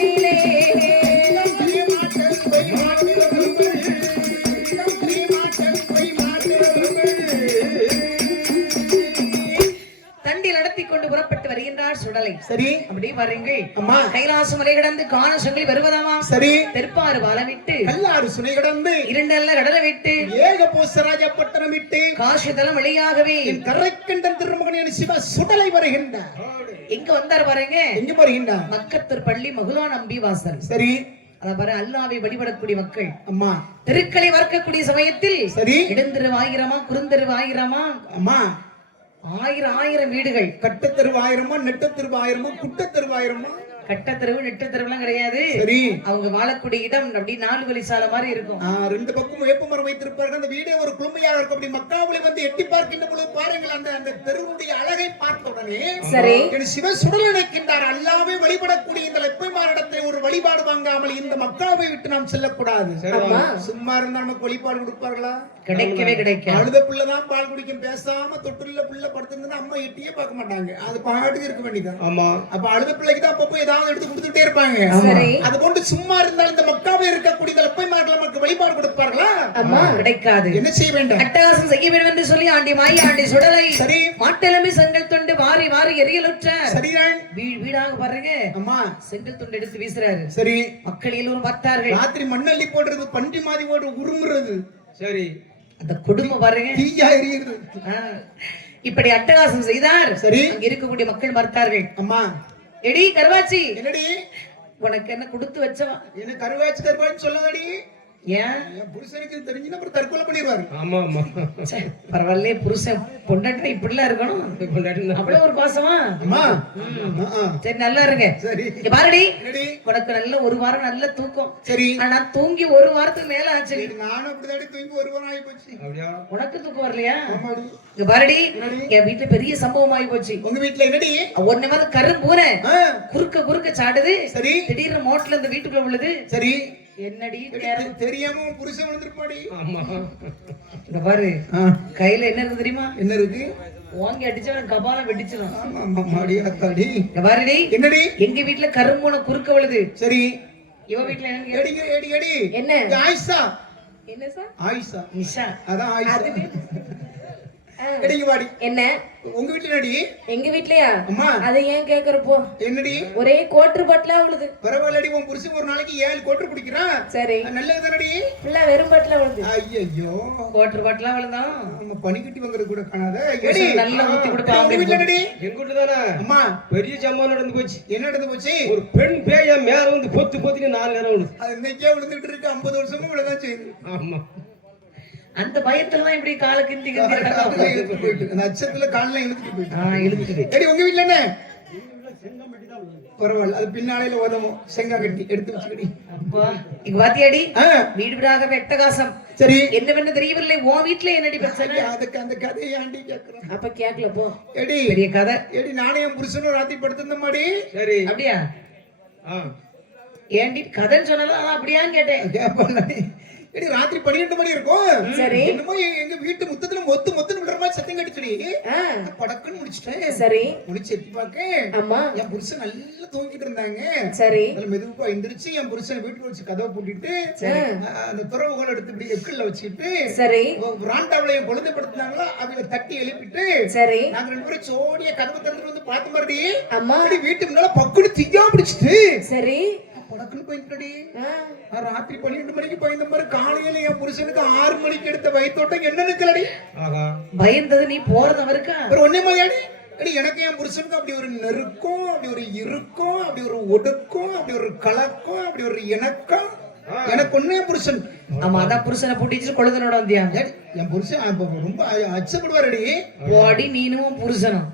மயிலே தண்டி நடத்தி கொண்டு புறப்பட்டு வருகின்றார் சுடலை. சரி அப்படி வருங்கள். அம்மா. கைலாச மலை கடந்து காண சொல்லி வருவதாமா. சரி தெற்பாறு பாலமிட்டு கல்லாறு சுனை கடந்து இரண்டல்ல கடலை விட்டு ஏக போசராஜ பட்டணம் விட்டு காசுதலம் வழியாகவே என் கரைக்கண்டன் திருமகனின் சிவ சுடலை வருகின்றார். எங்க வந்தார் பாருங்க. எங்க வருகின்றார்? மக்கத்தூர் பள்ளி மகுலா நம்பி வாசல். சரி அத பாரு, அல்லாவை வழிபடக்கூடிய மக்கள் அம்மா. தெருக்களை வர்க்கக்கூடிய சமயத்தில் சரி இடந்தெரு ஆயிரமா குறுந்தெரு ஆயிரமா அம்மா. ஆயிரம் வீடுகள். கட்டத்தெருவு ஆயிரமா, நெட்டத்தெருவு ஆயிரமா, குட்டத்தெருவு ஆயிரமா? கட்டத்தெருவு நெட்டத்தெருவுலாம் கிடையாது. சரி அவங்க வாழக்கூடிய இடம் அப்படி 4 வழி சாலை மாதிரி இருக்கும். ரெண்டு பக்கம் வேப்ப மரம் வைத்திருப்பார்கள். அந்த வீடே ஒரு குளுமையாக இருக்கும். அப்படி மக்காவிலே வந்து எட்டி பார்க்கின்ற பொழுது பாருங்கள், அந்த அந்த தெருவுடைய அழகை பார்த்த உடனே சரி என் சிவ சுடல் நினைக்கின்றார். அல்லாவே வழிபடக்கூடிய இந்த லெப்பைமாரிடத்தை ஒரு வழிபாடு வாங்காமல் இந்த மக்காவை விட்டு நாம் செல்லக்கூடாது. ஆமா. சும்மா இருந்தா நமக்கு வழிபாடு கொடுப்பார்களா? கிடைக்கவே கிடைக்காது. அழுத பிள்ளைதான் பால் குடிக்கும். பேசாம தொட்டுல பிள்ளை படுத்திருந்தா அம்மா எட்டியே பார்க்க மாட்டாங்க. அது பாட்டுக்கு இருக்க வேண்டியதான். ஆமா. அப்ப அழுத பிள்ளைக்கு தான் அப்பப்போ ஏதாவது எடுத்து கொடுத்துட்டே இருப்பாங்க. சரி அது கொண்டு சும்மா இருந்தால் இந்த மக்காவே இருக்கக்கூடிய லெப்பைமார்கள் நமக்கு வழிபாடு கொடுப்பார்களா? அம்மா கிடைக்காது. என்ன செய்ய வேண்டும்? அட்டகாசம் செய்ய வேண்டும் என்று சொல்லி ஆண்டி மாயி ஆண்டி சுடலை சரி மாட்டெலும்பி செங்கல் தொண்டு வாரி வாரி எரியலுற்ற சரிதான் வீடாக பாருங்க. அம்மா. செங்கல் தொண்டு எடுத்து வீசுறாரு. சரி மக்கள் எல்லோரும் பார்த்தார்கள். ராத்திரி மண்ணள்ளி போடுறது, பண்டி மாதிரி போட்டு உருமுறது, சரி. அந்த கொடுமை பாருங்க. தீயா எரியுறது. இப்படி அட்டகாசம் செய்தார். சரி அங்க இருக்கக்கூடிய மக்கள் மறுத்தார்கள். அம்மா. எடி கருவாச்சி, என்னடி உனக்கு என்ன கொடுத்து வச்சவா? என்ன கருவாச்சி தருவான்னு சொல்லாதடி. ஏன் என் புருஷனுக்கு தெரிஞ்சுன்னா அப்புறம் தற்கொலை பண்ணிடுவாரு. ஆமா ஆமா. ச்சே, பரவாயில்லையே, புருஷன் பொண்டாட்டி இப்படிலாம் இருக்கணும். அவ்வளவு ஒரு பாசமா? அம்மா. சரி நல்லா இருங்க. சரி இங்க பாருடி, என்னடி? உனக்கு நல்ல ஒரு வாரம் நல்ல தூக்கம். சரி ஆனா தூங்கி ஒரு வாரத்துக்கு மேல ஆச்சு. சரி, நானும் அப்படிதாடி தூங்கி ஒரு வாரம் ஆகி போச்சு. அப்படியா? உனக்கு தூக்கம் வரலையா? ஆமாடி. இங்க பாருடி, என்னடி? என் வீட்டுல பெரிய சம்பவம் ஆகி போச்சு. உங்க வீட்டுல என்னடி? ஒன்னு மாதிரி கரும்பூரை ஆ, குறுக்க சாடுது. சரி திடீர்னு மோட்டர்ல இந்த வீட்டுக்குள்ள விழுது. சரி என்னடி தெரியாம உன் புருஷன் வந்துருப்பாடி. ஆமா. இங்க பாரு, கையில என்ன இருக்கு தெரியுமா? என்ன இருக்கு? வாங்கி அடிச்சவன் கபால வெடிச்சிடும். ஆமா ஆமா மாடி அத்தாடி. இங்க பாருடி, என்னடி? எங்க வீட்டுல கரும்பூனை குறுக்க விழுது. சரி இவ வீட்டுல என்ன? Eddy eddy eddy. என்ன? இது ஆயிஷா. என்ன சார்? ஆயிஷா. நிஷா. அதான் ஆயிஷா. எடிங்க வாடி. என்ன? உங்க வீட்டுல என்னடி? எங்க வீட்லயா? அம்மா. அதை ஏன் கேக்குறப்போ? என்னடி? ஒரே கோட்ரு பட்டலா விழுது. பரவாயில்லடி, உன் புருஷன் ஒரு நாளைக்கு 7 கோட்டர் குடிக்கிறான். சரி நல்லது தானடி? ஃபுல்லா வெறும் பட்டலா விழுது. ஐயோ கோட்டர் பாட்டுலாம் விழுந்தான். நம்ம பனிக்கட்டி வாங்குறது கூட காணாத. புருஷன் நல்லா ஊத்தி கொடுப்பா. உங்க வீட்டுல என்னடி? எங்க வீட்டுல தானே அம்மா. பெரிய சம்பவம் நடந்து போச்சு. என்ன நடந்து போச்சு? ஒரு பெண் பேய மேல வந்து பொத்துன்னு 4 நேரம் விழுது. அது இன்னைக்கே விழுந்துட்டு இருக்கு. 50 வருஷமும் விழதான் செய்யுது. ஆமா. அந்த பயத்துலதான் இப்படி கால கிந்தி காலைல இழுத்துட்டு போயிட்டு, அந்த அச்சத்துல காலைல இழுத்துட்டு போயிட்டு. இழுத்துட்டு எடி உங்க வீட்டுல என்ன? பரவாயில்ல, அது பின்னாலையில உதவும். செங்கா கட்டி எடுத்து வச்சுக்கடி. அப்பா இங்க பாத்தியாடி, ஆ, வீடு வீடாக வெட்டகாசம். சரி என்னவென்று தெரியவில்லை. உன் வீட்டுல என்னடி பிரச்சனை? அதுக்கு அந்த கதையை ஆண்டி கேக்குறேன். அப்ப கேக்கல போ. எடி பெரிய கதை. எடி நானே என் புருஷனும் ராத்திரி படுத்திருந்த மாடி. சரி. அப்படியா? ஆ. ஏண்டி கதைன்னு சொன்னதான் அப்படியான்னு கேட்டேன். கேப்பாடி. எடி ராத்திரி 12 மணி இருக்கும். சரி என்னமோ எங்க வீட்டு முத்தத்துல மொத்துன்னு விடுற மாதிரி சத்தம் கட்டிச்சுடி. ஆ, படக்குன்னு முடிச்சிட்டேன். சரி முடிச்சு எத்தி பாக்க அம்மா என் புருஷன் நல்லா தூங்கிட்டு இருந்தாங்க. சரி அதுல மெதுவா எந்திரிச்சு என் புருஷன் வீட்டுக்கு வச்சு கதவை பூட்டிட்டு அந்த துறவுகள் எடுத்து இப்படி எக்குள்ள வச்சுட்டு சரி ராண்டாவில என் குழந்தை படுத்தினாங்களா அவளை தட்டி எழுப்பிட்டு சரி நாங்க 2 பேரும் சோடியா கதவை திறந்து வந்து பார்த்த மாதிரி அம்மா வீட்டு முன்னால பக்குனு திக்கா பிடிச்சிட்டு சரி படக்குன்னு போயிட்டடி. ஆ, நான் ராத்திரி 12 மணிக்கு போயிருந்த மாதிரி காலையில என் புருஷனுக்கு 6 மணிக்கு எடுத்த வயிற்றோட்டம் என்ன நிக்கலடி. ஆஹா. பயந்தது நீ போறது அவருக்கா? ஒரு ஒன்னே மாதிரியாடி. அடி எனக்கு என் புருஷனுக்கு அப்படி ஒரு நெருக்கம், அப்படி ஒரு இறுக்கம், அப்படி ஒரு ஒடுக்கம், அப்படி ஒரு கலக்கம், அப்படி ஒரு இணக்கம். எனக்கு ஒன்னே புருஷன். ஆமா, அதான் புருஷனை பூட்டிச்சு கொழுந்தனோட வந்தியா? ஏடி, என் புருஷன் ரொம்ப அச்சப்படுவாரடி. போடி நீனும் புருஷனும்.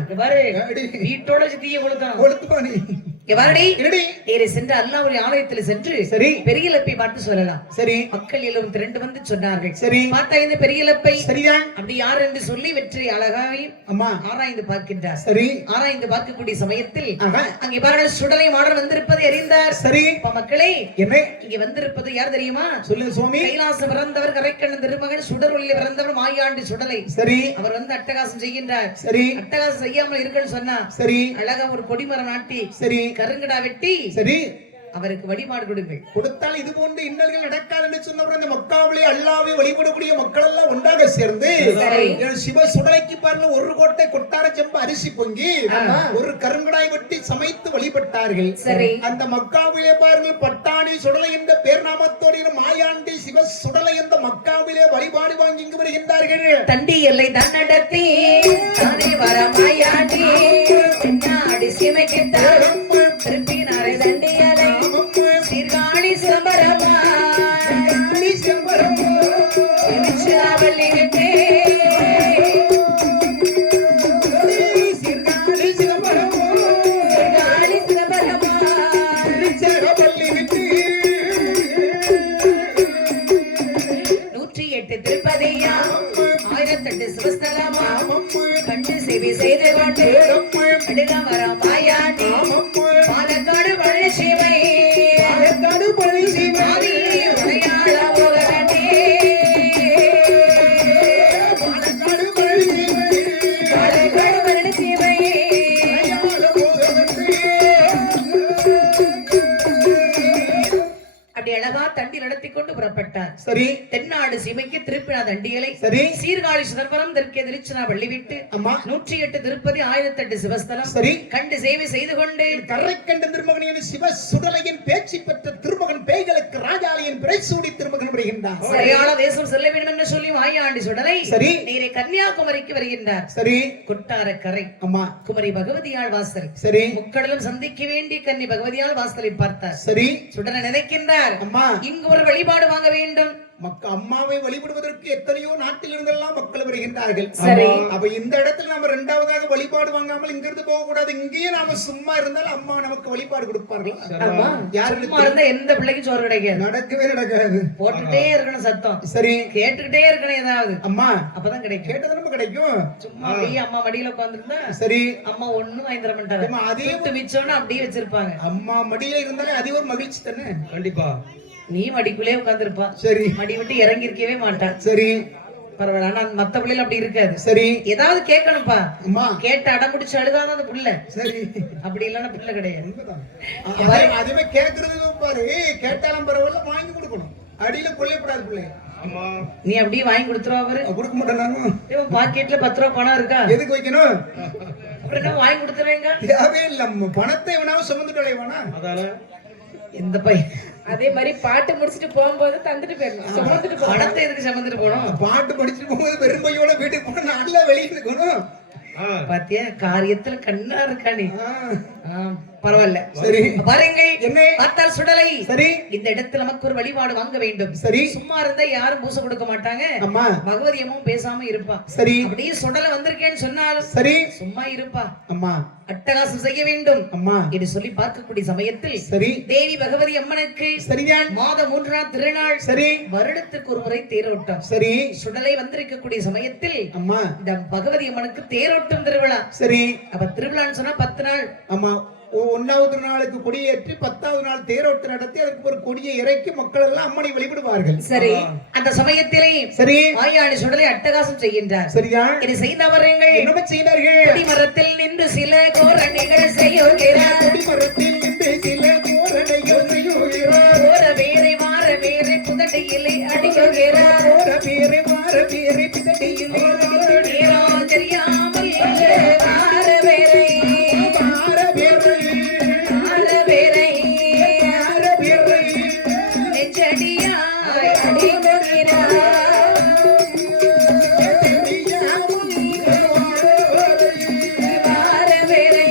இங்க பாரு, ஏடி, வீட்டோட தீய கொளுத்தான். கொளுத்துப்பா நீ. இங்க பாருடி, என்னடி? நேரே சென்று அல்லாஹ்வுடைய ஆலயத்தில் சென்று சரி பெரிய இழப்பை பார்த்து சொல்லலாம். சரி மக்கள் எல்லோரும் திரண்டு வந்து சொன்னார்கள். சரி பார்த்தா இந்த பெரிய இழப்பை சரிதான். அப்படி யார் என்று சொல்லி வெற்றி அழகாய் அம்மா. ஆராய்ந்து பார்க்கின்றார். சரி ஆராய்ந்து பார்க்கக்கூடிய சமயத்தில் ஆஹா. அங்கே பாருங்கள், சுடலை மாடன் வந்திருப்பதை அறிந்தார். சரி அப்ப மக்களே, என்ன இங்க வந்திருப்பது யார் தெரியுமா? சொல்லுங்க சுவாமி. கைலாசம் பிறந்தவர் கரைக்கண்ணன் திருமகன் சுடர் ஒளியில பிறந்தவர் மாயாண்டி சுடலை. சரி அவர் வந்து அட்டகாசம் செய்கின்றார். சரி அட்டகாசம் செய்யாமல் இருக்குன்னு சொன்னா சரி அழகா ஒரு கொடிமரம் நாட்டி சரி கருங்கடா வெட்டி சரி அவருக்கு வழிபாடு கொடுங்கள். கொடுத்தால் இது போன்ற இன்னல்கள் நடக்காது என்று சொன்னவர் இந்த மக்காவிலே அல்லாவை வழிபடக்கூடிய மக்கள் எல்லாம் ஒன்றாக சேர்ந்து சிவ சுடலைக்கு பாருங்க ஒரு கோட்டை கொட்டார செம்பு அரிசி பொங்கி ஒரு கருங்கடாய் வெட்டி சமைத்து வழிபட்டார்கள். அந்த மக்காவிலே பாருங்க பட்டாணி சுடலை என்ற பேர் நாமத்தோடு மாயாண்டி சிவ சுடலை என்ற மக்காவிலே வழிபாடு வாங்கி இங்கு வருகின்றார்கள். தண்டி எல்லை தன்னடத்தி தானே வர மாயாண்டி பின்னாடி சிமைக்கு திருப்பினாரை தண்டி அலை சீர்காழி சம்பரமா திருச்சிராவள்ளி விட்டே சீர்காழி சிதம்பரமா சீர்காழி சிதம்பரமா திருச்சிராவள்ளி விட்டு 108 திருப்பதியா 1008 சிவஸ்தலமா கண்டு சேவை செய்து கொண்டு அடுகமரம் மாயாண்டி பாலக்காடு பழனிசிவை பாலக்காடு பழனிசிவை உரையாட போகவே பாலக்காடு பழனிசிவை பாலக்காடு பழனிசிவை அப்படி அழகா தண்டி நடத்தி கொண்டு புறப்பட்டார். சரி தென்னாடு சீமைக்கு திருப்பினா தண்டிகளை சரி சீர்காழி சிதம்பரம் தெற்கே திருச்சினா வள்ளி விட்டு அம்மா 108 திருப்பதி 1008 சிவஸ்தலம் சரி கண்டு சேவை செய்து கொண்டு கரைக்கண்ட திருமகனின் சிவ சுடலையின் பேச்சு பெற்ற திருமகன் பேய்களுக்கு ராஜாலியின் பிறைசூடி திருமகன் வருகின்றார். சரியான தேசம் செல்ல வேண்டும் என்று சொல்லி மாயாண்டி சுடலை சரி நீரை கன்னியாகுமரிக்கு வருகின்றார். சரி கொட்டார கரை அம்மா குமரி பகவதியாள் வாசல் சரி முக்கடலும் சந்திக்க வேண்டி கன்னி பகவதியாள் வாசலை பார்த்தார். சரி சுடலை நினைக்கின்றார் அம்மா இங்கு ஒரு வழிபாடு வாங்க வேண்டும். அம்மாவை வழிபடுவதற்கு எத்தனையோ நாட்டில் இருந்தெல்லாம் மக்கள் வருகின்றார்கள். சரி. அப்ப இந்த இடத்துல நாம இரண்டாவதாக வழிபாடு வாங்காமல் இங்கிருந்து போக கூடாது. இங்கேயே நாம சும்மா இருந்தால் அம்மா நமக்கு வழிபாடு கொடுப்பார்கள். ஆமா. சும்மா இருந்தா எந்த பிள்ளைக்கும் சோறு கிடைக்காது. நடக்கவே நடக்காது. போட்டுட்டே இருக்கணும் சத்தம். சரி கேட்டுக்கிட்டே இருக்கணும் ஏதாவது. அம்மா அப்பதான் கிடைக்கும். கேட்டது நம்ம கிடைக்கும். சும்மா அப்படியே அம்மா மடியில உட்கார்ந்துருந்தா சரி அம்மா ஒண்ணும் வாங்கி தர மாட்டாங்க. அம்மா, அதே விட்டு மிச்சம்னு அப்படியே வச்சிருப்பாங்க. அம்மா மடியில இருந்தாலே அது ஒரு மகிழ்ச்சி தானே. கண்டிப்பா. நீ மடிக்குள்ளே உட்கார்ந்துருப்பா. சரி மடி விட்டு இறங்கி இருக்கவே மாட்டான். சரி பரவாயில்ல. ஆனா மத்த பிள்ளைல அப்படி இருக்காது. சரி ஏதாவது கேட்கணும்ப்பா. அம்மா கேட்டு அடம் பிடிச்சு அழுதாதான் அந்த பிள்ளை. சரி அப்படி இல்லைன்னா பிள்ளை கிடையாது. அதுவே கேட்கறதுக்கு பாரு கேட்டாலும் பரவாயில்ல வாங்கி கொடுக்கணும். அடியில கொல்லப்படாது பிள்ளைங்க. ஆமா. நீ அப்படியே வாங்கி கொடுத்துருவா அவரு. கொடுக்க மாட்டேன் நானும். இவன் பாக்கெட்ல 10 ரூபாய் பணம் இருக்கா? எதுக்கு வைக்கணும்? அப்புறம் என்ன வாங்கி கொடுத்துருவேங்க? தேவையில்லை. பணத்தை எவனாவது சுமந்துட்டு அலைவானா? அதானே. இந்த பையன் அதே மாதிரி பாட்டு முடிச்சிட்டு போகும்போது தந்துட்டு போயிடணும். சுமந்துட்டு போகணும். பணத்தை எதுக்கு சமந்துட்டு போனோம்? பாட்டு படிச்சுட்டு போகும்போது பெரும்பையோட வீட்டுக்கு போனா நல்லா வெளியே இருக்கணும். பாத்தியா காரியத்துல கண்ணா இருக்கா நீ. பரவாயில்ல. சரி பாருங்கள் என்ன பார்த்தால் சுடலை. சரி இந்த இடத்துல நமக்கு ஒரு வழிபாடு வாங்க வேண்டும். சரி சும்மா இருந்தா யாரும் பூசை கொடுக்க மாட்டாங்க. அம்மா பகவதி அம்மாவும் பேசாம இருப்பா. சரி அப்படியே சுடலை வந்திருக்கேன்னு சொன்னாலும் சரி சும்மா இருப்பா. அம்மா அட்டகாசம் செய்ய வேண்டும் அம்மா என்று சொல்லி பார்க்கக்கூடிய சமயத்தில் சரி தேவி பகவதி அம்மனுக்கு சரிதான் மாதம் 3 நாள் திருநாள். சரி வருடத்துக்கு ஒரு முறை தேரோட்டம். சரி சுடலை வந்திருக்கக்கூடிய சமயத்தில் அம்மா இந்த பகவதி அம்மனுக்கு தேரோட்டம் திருவிழா. சரி அப்ப திருவிழான்னு சொன்னா 10 நாள். ஆமா 1வது நாளுக்கு கொடியேற்றி 10வது நாள் தேரோட்டம் நடத்தி அதுக்கு ஒரு கொடியை இறக்கி மக்கள் எல்லாம் அம்மனை வழிபடுவார்கள். சரி அந்த சமயத்திலே சரி மாயாணி சுடலை அட்டகாசம் செய்கின்றார். சரியா இதை செய்தவர்கள் என்ன செய்தார்கள்? கொடிமரத்தில் நின்று சில கோரணிகள் செய்யுகிறார். கொடிமரத்தில் நின்று சில கோரணிகள் செய்யுகிறார். கோர வேரை மாற வேரை புதட்டியிலே அடிக்குகிறார். கோர வேரை மாற வேரை புதட்டியிலே நேரம் தெரியாமல் மாற வேரை மாற வேரை மாற வேரை மாற வேரை நெஞ்சடியாய் அடிக்குகிறார். மாற வேரை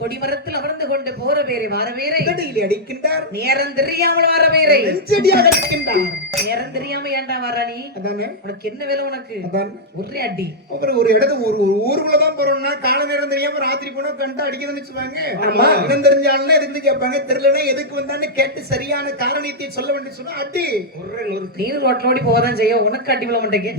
கொடிமரத்தில் அமர்ந்து கொண்டு போற வேரை வார வேரை அடிக்கின்றார். நேரம் தெரியாமல் வார வேரை நெஞ்சடியாக அடிக்கின்றார். நேரம் தெரியாம ஏன்டா வர நீ? அதானே உனக்கு என்ன வேலை? உனக்கு அதான் ஒரே அடி. அப்புறம் ஒரு இடத்து ஒரு ஊருக்குள்ளதான் போறோம்னா கால நேரம் தெரியாம ராத்திரி போனா கண்டா அடிக்கணும்னு வச்சுப்பாங்க. இடம் தெரிஞ்சாலும் எதுக்கு கேட்பாங்க, தெரியலன்னா எதுக்கு வந்தான்னு கேட்டு சரியான காரணத்தை சொல்ல வேண்டிய சொன்னா அடி. நீ ரோட்ல ஓடி போகதான் செய்யும். உனக்கு அடி விழ மாட்டேங்க.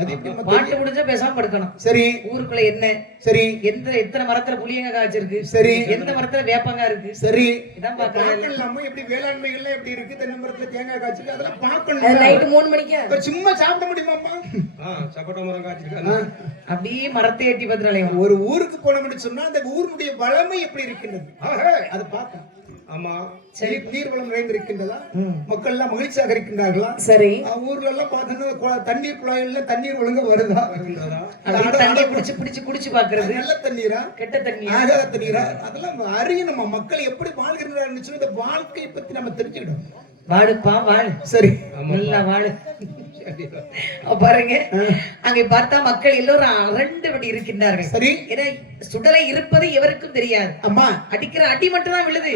அது எப்படி பாட்டு முடிஞ்சா பேசாம படுக்கணும். சரி ஊருக்குள்ள என்ன சரி எத்தனை மரத்துல புளியங்க காய்ச்சிருக்கு, சரி எந்த மரத்துல வேப்பங்கா இருக்கு, சரி இதான் பாக்கலாம். இல்லாம எப்படி வேளாண்மைகள்ல எப்படி இருக்கு, தென்னை மரத்துல தேங்காய் காய்ச்சிருக்கு, அதெல்லாம் பார்க்கணும் நைட்டு 3 மணிக்கு இப்ப சும்மா சாப்பிட முடியுமாம்மா சப்போட்டா மரம் காய்ச்சிருக்காங்க. அப்படியே மரத்தை எட்டி பத்திராலயம் ஒரு ஊருக்கு போனோம்னு சொன்னா அந்த ஊருடைய வளமை எப்படி இருக்கின்றது அது பார்க்கணும். ஆமா நீர் வளம் நிறைந்திருக்கின்றதா மக்கள் எல்லாம் மகிழ்ச்சியாக இருக்கின்றார்களா சரி ஊர்ல எல்லாம் பார்த்தோன்னா தண்ணீர் குழாயில தண்ணீர் ஒழுங்கா வருதா தண்ணியை பிடிச்சு பிடிச்சு குடிச்சு பாக்குறது நல்ல தண்ணீரா கெட்ட தண்ணி ஆகாத தண்ணீரா அதெல்லாம் அறியணுமா மக்கள் எப்படி வாழ்கிறார்கள் சொல்லி இந்த வாழ்க்கையை பத்தி நம்ம தெரிஞ்சுக்கிடும். வாழுப்பா வாழு சரி நல்லா வாழு பாருங்க அங்கே பார்த்தா மக்கள் எல்லோரும் அரண்டுபடி இருக்கின்றார்கள். சரி ஏன்னா சுடலை இருப்பது எவருக்கும் தெரியாது. அம்மா அடிக்கிற அடி மட்டும் தான் விழுது,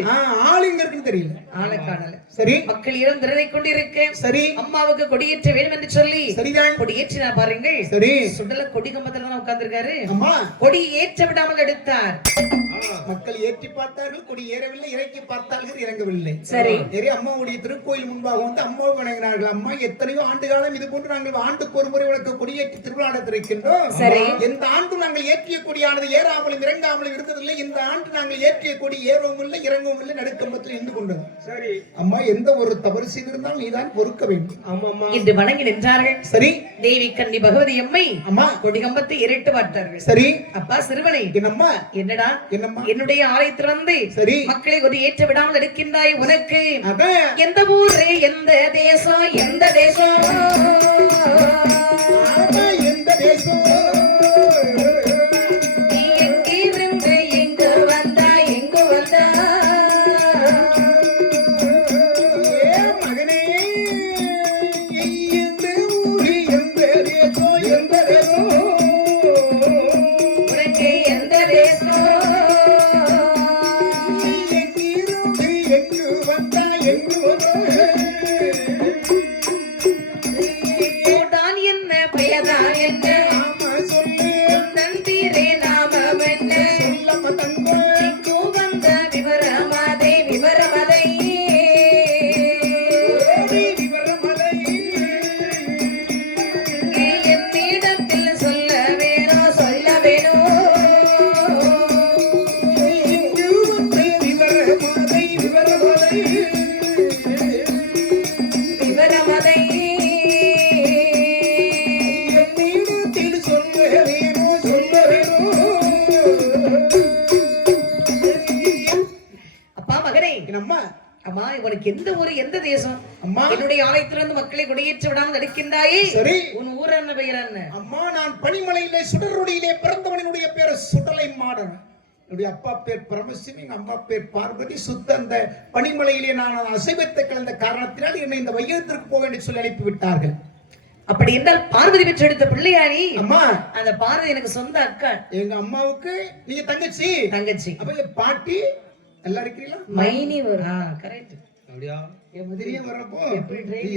ஆள் எங்க இருக்குன்னு தெரியல, ஆளை காணல. சரி மக்கள் இடம் திறனை கொண்டு இருக்கு. சரி அம்மாவுக்கு கொடியேற்ற வேண்டும் என்று சொல்லி சரிதான் கொடியேற்றினா பாருங்கள். சரி சுடல கொடி கம்பத்துல தான் உட்கார்ந்து இருக்காரு. அம்மா கொடி ஏற்ற விடாமல் எடுத்தார். மக்கள் ஏற்றி பார்த்தார்கள், கொடி ஏறவில்லை, இறக்கி பார்த்தார்கள், இறங்கவில்லை. சரி சரி அம்மாவுடைய திருக்கோயில் முன்பாக வந்து அம்மாவை வணங்கினார்கள். அம்மா எத்தனையோ ஆண்டு காலம் இது போன்று நாங்கள் ஆண்டுக்கு ஒரு முறை உனக்கு கொடியேற்றி திருவிழா நடத்திருக்கின்றோம். சரி இந்த ஆண்டு நாங்கள் ஏற்றிய கொடியானது ஏறாமலும் இறங்காமலும் இருந்ததில்லை. இந்த ஆண்டு நாங்கள் ஏற்றிய கொடி ஏறவும் இல்லை இறங்கவும் இல்லை, நடுக்கம்பத்தில் இருந்து கொண்டது. சரி அம்மா எந்த ஒரு தவறு செய்திருந்தால் நீதான் பொறுக்க வேண்டும். ஆமாம்மா இன்று வணங்கி நின்றார்கள். சரி தேவி கன்னி பகவதி அம்மை அம்மா கொடிகம்பத்தை இரட்டு பார்த்தார்கள். சரி அப்பா சிறுவனை என்னம்மா என்னடா என்னம்மா என்னுடைய ஆலயத்தில் வந்து சரி மக்களை ஒரு ஏற்ற விடாமல் எடுக்கின்றாய். உனக்கு அதான் எந்த ஊரு எந்த தேசம் எந்த தேசம் எந்த தேசம் நீ எங்கிருந்து எங்கு வந்தா எங்கு வந்தா மகனே எந்த ஊரு எந்த தேசம் எந்த தேசம் உனக்கு எந்த தேசம் எங்கிருந்து எங்கு வந்தா எங்கு வந்தா தான் என்ன பெயர்தான் என்ன ஆமா சொல்லு நந்தீரே நாமம் என்ன சொல்லம்மா தங்கம் இங்கு வந்த விவரமதை விவரமதை விவரமலை என்னிடத்தில் சொல்ல வேணும் சொல்ல வேணும். இங்கு வந்து விவரமலை விவரமலை விவரமதை என்னிடத்தில் சொல்ல வேணும் சொல்ல வேணும். அப்பா மகனே என்னம்மா அம்மா இவனுக்கு எந்த ஊரு எந்த தேசம்? அம்மா என்னுடைய ஆலயத்திலிருந்து மக்களை கொடியேற்ற விடாமல் எடுக்கின்றாயே. சரி உன் ஊர் என்ன பெயர் என்ன? அம்மா நான் பனிமலையிலே சுடரொடியிலே பிறந்தவனுடைய பேர் சுடலை மாடன். என்னுடைய அப்பா பேர் பரமசிவன், எங்க அம்மா பேர் பார்வதி. சுத்த அந்த பனிமலையிலே நான் அசைவத்தை கலந்த காரணத்தினால் என்னை இந்த வையத்திற்கு போக வேண்டிய சொல்லி அனுப்பி விட்டார்கள். அப்படி என்றால் பார்வதி பெற்றெடுத்த பிள்ளையாரி. அம்மா அந்த பார்வதி எனக்கு சொந்த அக்கா எங்க அம்மாவுக்கு நீங்க தங்கச்சி, தங்கச்சி. அப்ப என் பாட்டி எல்லாம் இருக்கிறீங்களா? மைனி வரும் கரெக்ட். அப்படியா தெரியும் வர்றப்போ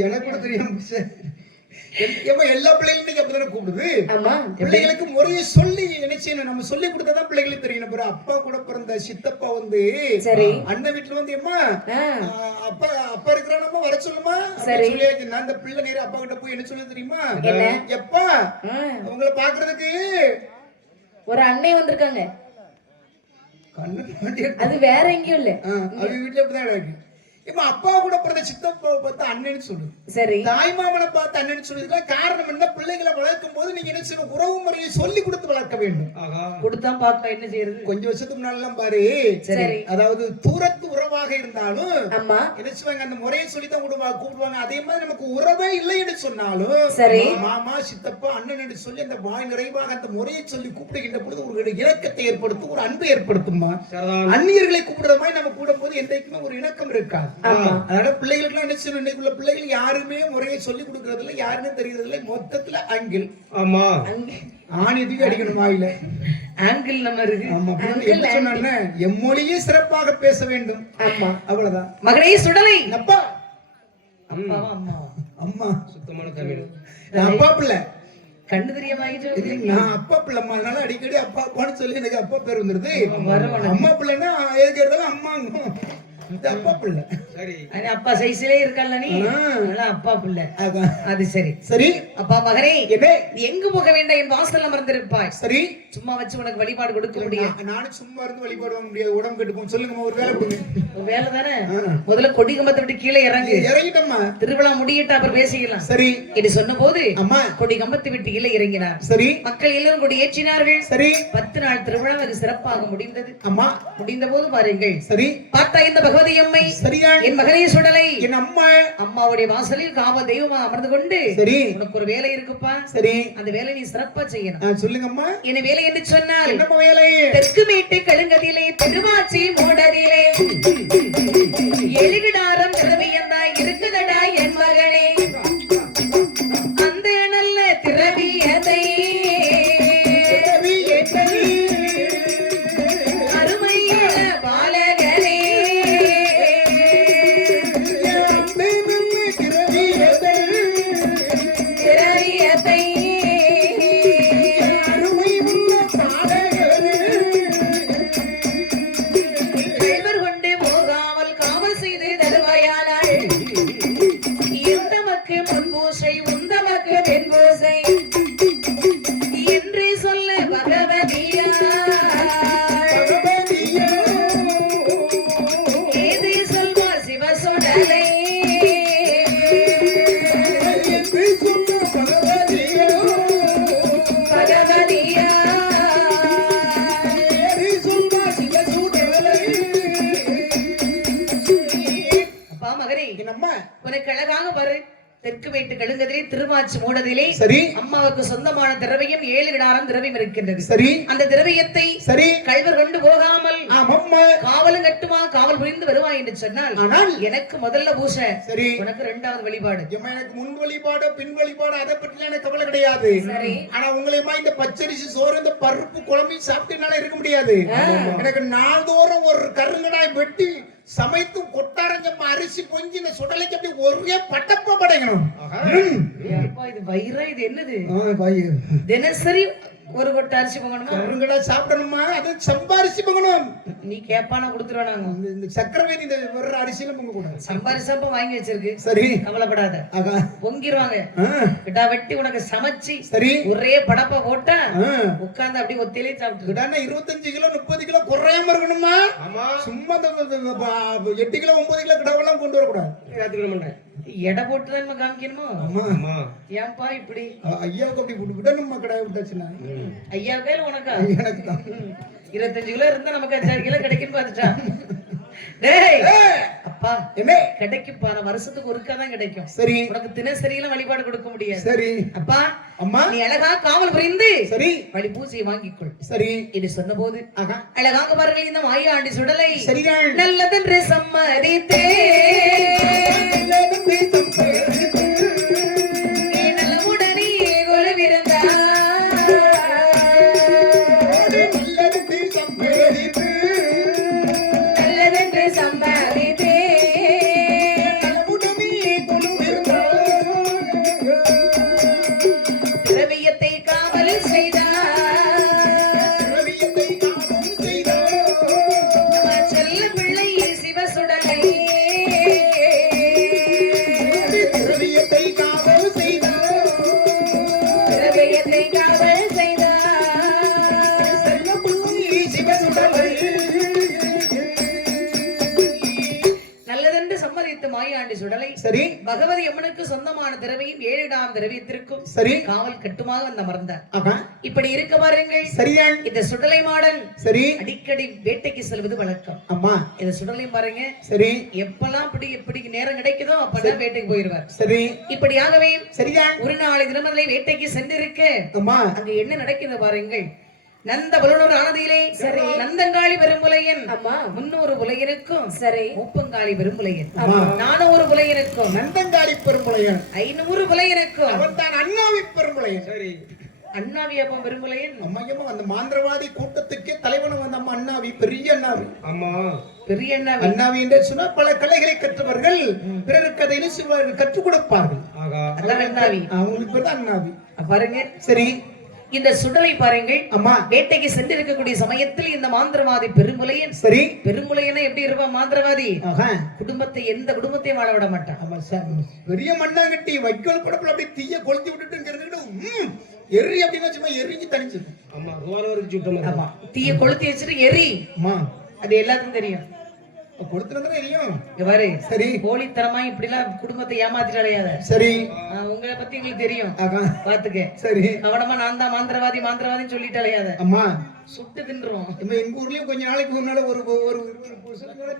எனக்கு கூட தெரியும். எல்லா பிள்ளைகளும் நீங்க அப்படிதானே கூப்பிடுது. ஆமா பிள்ளைகளுக்கு முறையை சொல்லி நினைச்சேன் நம்ம சொல்லி கொடுத்தாதான் பிள்ளைகளுக்கு தெரியும். பிறகு அப்பா கூட பிறந்த சித்தப்பா வந்து சரி அண்ணன் வீட்டுல வந்து எம்மா அப்பா அப்பா இருக்கிறானம்மா வர சொல்லுமா சரி. சொல்லி நான் அந்த பிள்ளை நேரம் அப்பா கிட்ட போய் என்ன சொல்லி தெரியுமா? என்ன? எப்பா அவங்கள பாக்குறதுக்கு ஒரு அண்ணே வந்திருக்காங்க. கண்ணு மாட்டி அது வேற எங்கேயும் இல்ல, அவங்க வீட்டுல அப்படிதான் இருக்கு. இப்ப அப்பா கூட பிறந்த சித்தப்பாவை பார்த்து அண்ணன்னு சொல்லுது, சரி தாய் மாமனை பார்த்து அண்ணன்னு சொல்லுதுல. காரணம் என்ன? பிள்ளைகளை வளர்க்கும் போது நீங்க என்ன செய்யணும்? உறவு முறையை சொல்லி கொடுத்து வளர்க்க வேண்டும். கொடுத்தா பாப்பா என்ன செய்யறது? கொஞ்சம் வருஷத்துக்கு முன்னாடி பாரு, சரி அதாவது தூரத்து உறவாக இருந்தாலும் அம்மா என்ன செய்வாங்க? அந்த முறையை சொல்லித்தான் கூப்பிடுவாங்க. அதே மாதிரி நமக்கு உறவே இல்லை என்று சொன்னாலும் சரி மாமா சித்தப்பா அண்ணன் என்று சொல்லி அந்த வாய் நிறைவாக அந்த முறையை சொல்லி கூப்பிடுகின்ற பொழுது ஒரு இணக்கத்தை ஏற்படுத்தும், ஒரு அன்பு ஏற்படுத்துமா. அந்நியர்களை கூப்பிடுற மாதிரி நம்ம கூடும் போது என்றைக்குமே ஒரு இணக்கம் இருக்காது. அதனால பிள்ளைகளுக்கு என்ன செய்யணும்? இன்னைக்குள்ள பிள்ளைகள் யாருமே முறையை சொல்லி கொடுக்கறது இல்லை, யாருன்னு தெரியறது இல்லை. மொத்தத்துல ஆங்கிள். ஆமா ஆணி எதுவும் அடிக்கணும் வாயில. ஆங்கிள் நம்ம இருக்கு. ஆமா என்ன சொன்ன? எம்மொழியே சிறப்பாக பேச வேண்டும். ஆமா அவ்வளவுதான். மகனே சுடலை. அப்பா அப்பாவா அம்மா? அம்மா சுத்தமான தமிழ். நான் அப்பா பிள்ளை. கண்ணு தெரியாம நான் அப்பா பிள்ளைம்மா, அதனால அடிக்கடி அப்பா அப்பான்னு சொல்லி எனக்கு அப்பா பேர் வந்துருது. அம்மா பிள்ளைன்னா எதுக்கு இருந்தாலும் அம்மா, இது அப்பா பிள்ளை. சரி அது அப்பா சைஸ்லயே இருக்கல்ல நீ அதெல்லாம் அப்பா புள்ள அதான். அது சரி சரி அப்பா மகனே என்ன நீ எங்கு போக வேண்டாம் என் வாசல் அமர்ந்திருப்பாய் சரி சும்மா வச்சு உனக்கு வழிபாடு கொடுக்க முடியும் நானும் சும்மா இருந்து வழிபாடு வாங்க முடியாது உடம்பு கெட்டு போகும் சொல்லுங்க ஒரு வேலை கொடுங்க உன் வேலை தானே முதல்ல கொடி கம்பத்தை விட்டு கீழே இறங்கு இறங்கிட்டம்மா திருவிழா முடியிட்டு அப்புறம் பேசிக்கலாம் சரி இது சொன்ன போது அம்மா கொடி கம்பத்தை விட்டு கீழே இறங்கினார் சரி மக்கள் எல்லாரும் கொடி ஏற்றினார்கள் சரி 10 நாள் திருவிழா அது சிறப்பாக முடிந்தது அம்மா முடிந்த போது பாருங்கள் சரி பார்த்தா இந்த பகவதி அம்மை சரியா என் மகனே சுடலை என் அம்மா அம்மாவுடைய வாசலில் காவல் தெய்வமா அமர்ந்து கொண்டு சரி உனக்கு ஒரு வேலை இருக்குப்பா சரி அந்த வேலை நீ சிறப்பா செய்யணும் சொல்லுங்கம்மா என்ன வேலை என்று சொன்னால் என்னம்மா வேலை தெற்கு மேட்டு கழுங்கதிலே திருவாச்சி மூடதிலே எழுகிடாரம் திரவியந்தாய் இருக்குதடா என் மகனே அந்த நல்ல திரவியதை அருமையான பாலகனே திரவியதை தேவர் கொண்டு போகாமல் காவல் செய்து தருவாயானாள் எந்தமக்கு முன்பூசை உந்தமக்கு பெண்பூசை என்று சொல்ல பகவதியா ஏதை சொல்வார் சிவசுடலை பகவதியா அப்பா மகனே என்னம்மா உனக்கு அழகாக பாரு தெற்கு மேட்டு கழுங்கதிலே திருவாச்சி மூடதிலே சரி அம்மாவுக்கு சொந்தமான திரவியம் 7 கிடாரம் திரவியம் இருக்கின்றது சரி அந்த திரவியத்தை சரி கள்வர் கொண்டு போகாமல் ஆமாம்மா காவலும் கட்டுமா காவல் புரிந்து வருவாய் என்று சொன்னால் ஆனால் எனக்கு முதல்ல பூசை சரி உனக்கு 2வது வழிபாடு ஏம்மா, எனக்கு முன் வழிபாடு பின் வழிபாடு அதை பற்றி எனக்கு கவலை கிடையாது சரி ஆனா உங்களையுமா இந்த பச்சரிசி சோறு இந்த பருப்பு குழம்பு சாப்பிட்டனால இருக்க முடியாது எனக்கு நாள்தோறும் ஒரு கருங்கடாய் வெட்டி சமைத்து கொட்டாரஞ்சம்மா அரிசி பொங்கி இந்த சுடலைக்கு அப்படி ஒரே பட்டப்ப படைக்கணும் அப்பா இது வயிறா இது என்னது தினசரி ஒரு கொட்டை அரிசி பொங்கணுமா கருங்கடா சாப்பிடணுமா அது சம்பாரிச்சு பொங்கணும் நீ கேப்பானா கொடுத்துருவோம் நாங்க இந்த சக்கரவேணி இந்த ஒரு அரிசியில பொங்க கூடாது சம்பாரிசாப்ப வாங்கி வச்சிருக்கு சரி கவலைப்படாத ஆகா பொங்கிருவாங்க கிட்டா வெட்டி உனக்கு சமைச்சு சரி ஒரே படப்ப போட்டா உட்கார்ந்து அப்படியே ஒத்தையிலே சாப்பிட்டு கிடானா 25 கிலோ 30 கிலோ குறையாம இருக்கணுமா ஆமா சும்மா 8 கிலோ 9 கிலோ கிடாவெல்லாம் கொண்டு வரக்கூடாது ஏத்துக்கிற மாட்டேன் எடை போட்டு தான் நம்ம காமிக்கணுமோ ஆமா ஆமா ஏன்பா இப்படி ஐயாவுக்கு அப்படி விடணுமா கிடாய் விட்டாச்சுன்னா ஐயா பேர் உனக்கா எனக்கு தான் 25 கிலோ இருந்தா நமக்கு 5 கிலோ கிடைக்கும் பாத்துட்டா டேய் அப்பா என்ன கிடைக்குப்பா வருஷத்துக்கு ஒருக்கா தான் கிடைக்கும் சரி உனக்கு தினசரியில வழிபாடு கொடுக்க முடியாது சரி அப்பா அம்மா நீ அழகா காவல் புரிந்து சரி வழி பூஜையை வாங்கிக்கொள் சரி இது சொன்ன போது ஆகா அழகாக பாருங்கள் இந்த மாயாண்டி சுடலை சரிதான் நல்லதென்று சம்மதித்தே நலமுடனே குழுவிருந்தா நல்லதென்று சம்மதித்தே திரவியத்தை காவல் செய்தார் செல்ல பிள்ளை சிவசுடலை திரவியத்தை காவல் நல்லதென்று சம்மதித்த மாயாண்டி சுடலை சரி பகவதி அம்மனுக்கு சொந்தமான திரவியம் 7 கிடாம் திரவியத்திற்கும் சரி காவல் கட்டுமாக வந்து அமர்ந்தார் ஆகா இப்படி இருக்க பாருங்கள் சரிதான் இந்த சுடலை மாடன் சரி அடிக்கடி வேட்டைக்கு செல்வது வழக்கம் அம்மா இந்த சுடலையும் பாருங்க சரி எப்பெல்லாம் எப்படி நேரம் கிடைக்குதோ அப்பதான் வேட்டைக்கு போயிருவார் சரி இப்படியாகவே சரிதான் ஒரு நாளை தினமலை வேட்டைக்கு சென்றிருக்க அம்மா அங்க என்ன நடக்கிறது பாருங்கள் நந்த பலனூர் ஆனதியிலே சரி நந்தங்காளி பெரும்புலையன் ஆமா 300 புலையனுக்கும் சரி மூப்பங்காளி பெரும்புலையன் ஆமா 400 புலையனுக்கும் நந்தங்காளி பெரும்புலையன் 500 புலையனுக்கும் அவன் தான் அண்ணாவி பெரும்புலையன் சரி அண்ணாவியாப்பம் பெரும்புலையன் அம்மையம்மா அந்த மாந்திரவாதி கூட்டத்துக்கே தலைவன் வந்த அம்மா அண்ணாவி பெரிய அண்ணாவி ஆமா பெரிய அண்ணாவி அண்ணாவி என்று சொன்னா பல கலைகளை கற்றவர்கள் பிறருக்கு அதை என்ன செய்வார்கள் கற்றுக் கொடுப்பார்கள் ஆகா அதான் அண்ணாவி அவங்களுக்கு பேர் தான் அண்ணாவி பாருங்க சரி இந்த சுடலை பாருங்கள். அம்மா வேட்டைக்கு சென்றிருக்கக்கூடிய சமயத்தில் இந்த மாந்திரவாதி பெருமுலையன் சரி பெருமுலையனா எப்படி இருப்பான் மாந்திரவாதி? ஆஹா. குடும்பத்தை எந்த குடும்பத்தையும் வாழ விட மாட்டான். ஆமா சார். பெரிய மண்ணாங்கட்டி வைக்கோல் படப்புல அப்படியே தீய கொளுத்தி விட்டுட்டு இங்க இருந்துட்டு எரி அப்படின்னு சும்மா எரிஞ்சு தனிச்சு. ஆமா ருவானவருக்கு சுட்ட மாதிரி. ஆமா தீய கொளுத்தி வச்சுட்டு எரி. அம்மா அது எல்லாத்துக்கும் தெரியும். கொடுத்துருந்தா எரியும். இங்க பாரு சரி போலித்தனமா இப்படி எல்லாம் குடும்பத்தை ஏமாத்திட்டு அலையாத. சரி உங்களை பத்தி எங்களுக்கு தெரியும். ஆகா. பாத்துக்க. சரி கவனமா நான் தான் மாந்திரவாதி மாந்திரவாதின்னு சொல்லிட்டு அலையாத. அம்மா சுட்டு தின்றுவோம். நம்ம எங்க ஊர்லயும் கொஞ்ச நாளைக்கு முன்னால ஒரு ஒரு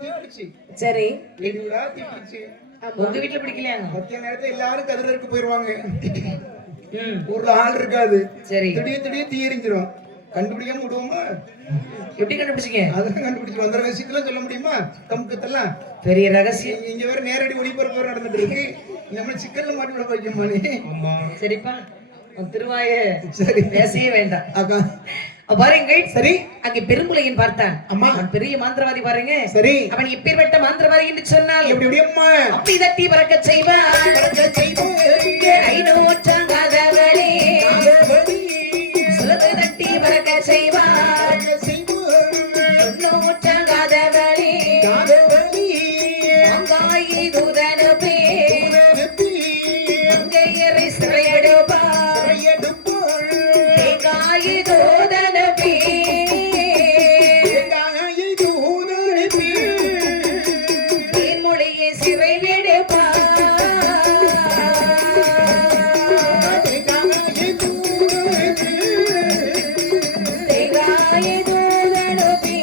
தீப்பிடிச்சு. சரி எங்கடா தீப்பிடிச்சு? உங்க வீட்டுல பிடிக்கலையா? மத்திய நேரத்துல எல்லாரும் கதிரருக்கு போயிருவாங்க. ம் ஊர்ல ஆள் இருக்காது. சரி திடீர் தீ எரிஞ்சிரும். கண்டுபிடிக்காம விடுவோமா? எப்படி கண்டுபிடிச்சீங்க? அதெல்லாம் கண்டுபிடிச்சு அந்த ரகசியத்தெல்லாம் சொல்ல முடியுமா? தமுக்கத்தெல்லாம் பெரிய ரகசியம். இங்க வேற நேரடி ஒளிபரப்பு நடந்துட்டு இருக்கு. நம்ம சிக்கல்ல மாட்டி விட வைக்குமானே. ஆமா சரிப்பா உன் திருவாய சரி பேசவே வேண்டாம். அக்கா பாருங்கள். சரி அங்கே பெருங்குலையின் பார்த்தான். அம்மா அவன் பெரிய மாந்திரவாதி பாருங்க. சரி அவன் எப்பேற்பட்ட மாந்திரவாதி என்று சொன்னால் எப்படி எப்படி அம்மா அப்படி தட்டி பறக்க செய்வான். ஐநூற்றாங்காதவளே சுலது தட்டி பறக்க செய்வான். தொண்ணூற்றாங்காதவளே அங்காயி தூதனுப்பே அங்கையரை சிறையெடுப்பார். தேங்காயி தூதனுப்பே தேன்மொழியை சிறையெடுப்பார். தேங்காயி தூதனுப்பே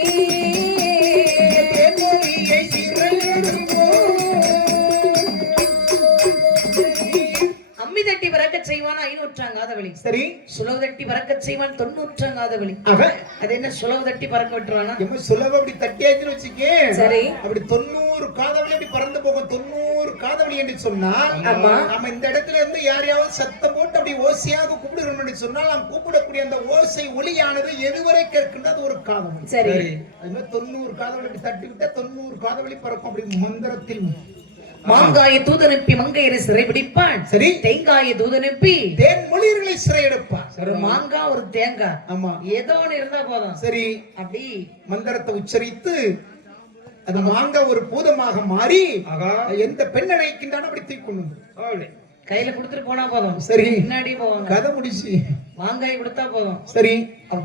அம்மி தட்டி பறக்க செய்வான் 500 சரி சுலவு தட்டி பறக்க செய்வான் 90 அவன் அது என்ன சுலவு தட்டி பறக்க விட்டுருவானா? எம்ம சுலப அப்படி தட்டியாச்சுன்னு வச்சுக்கே. சரி அப்படி 90 காதவழி அப்படி பறந்து போகும். 90 காதவழி என்று சொன்னால் ஆமா. நம்ம இந்த இடத்துல இருந்து யாரையாவது சத்தம் போட்டு அப்படி ஓசையாக கூப்பிடுறோம் என்று சொன்னால் நாம் கூப்பிடக்கூடிய அந்த ஓசை ஒளியானது எதுவரை கேட்கின்றது ஒரு காதவழி. சரி அது மாதிரி 90 காதவழி அப்படி தட்டி விட்டா 90 காதவழி பறக்கும். அப்படி மந்திரத்தில் மாங்காய தூதனுப்பி மங்கையரை சிறை பிடிப்பான். சரி தேங்காய தூதனுப்பி தேன்மொழிகளை சிறையெடுப்பான். ஒரு மாங்காய் ஒரு தேங்காய் ஆமா ஏதோ ஒண்ணு இருந்தா போதும். சரி அப்படி மந்திரத்தை உச்சரித்து அது மாங்க ஒரு பூதமாக மாறி ஆகா எந்த பெண் நினைக்கின்றானோ அப்படி தூக்கி கொண்டு வந்து அப்படி கையில குடுத்துட்டு போனா போதும். சரி பின்னாடி போவாங்க. கதை முடிச்சு மாங்காய் கொடுத்தா போதும். சரி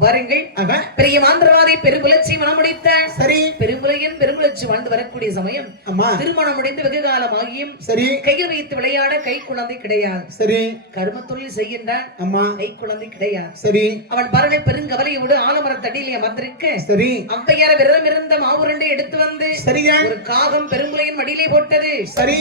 பாருங்கள். அவன் பெரிய மாந்திரவாதி பெருங்குலச்சி மனமுடித்தான். சரி பெருங்குலையின் பெருங்குலச்சி வாழ்ந்து வரக்கூடிய சமயம் அம்மா திருமணம் முடிந்து வெகு காலம் ஆகியும் சரி கையில் வைத்து விளையாட கை குழந்தை கிடையாது. சரி கரும தொழில் செய்கின்றான். அம்மா கை குழந்தை கிடையாது. சரி அவன் பரனை பெருங்கவலையோடு ஆலமரத்தடியிலே அமர்ந்திருக்க சரி அவ்வையார விரதம் இருந்த மாவுருண்டை எடுத்து வந்து சரியா ஒரு காகம் பெருங்குலையின் மடியிலே போட்டது. சரி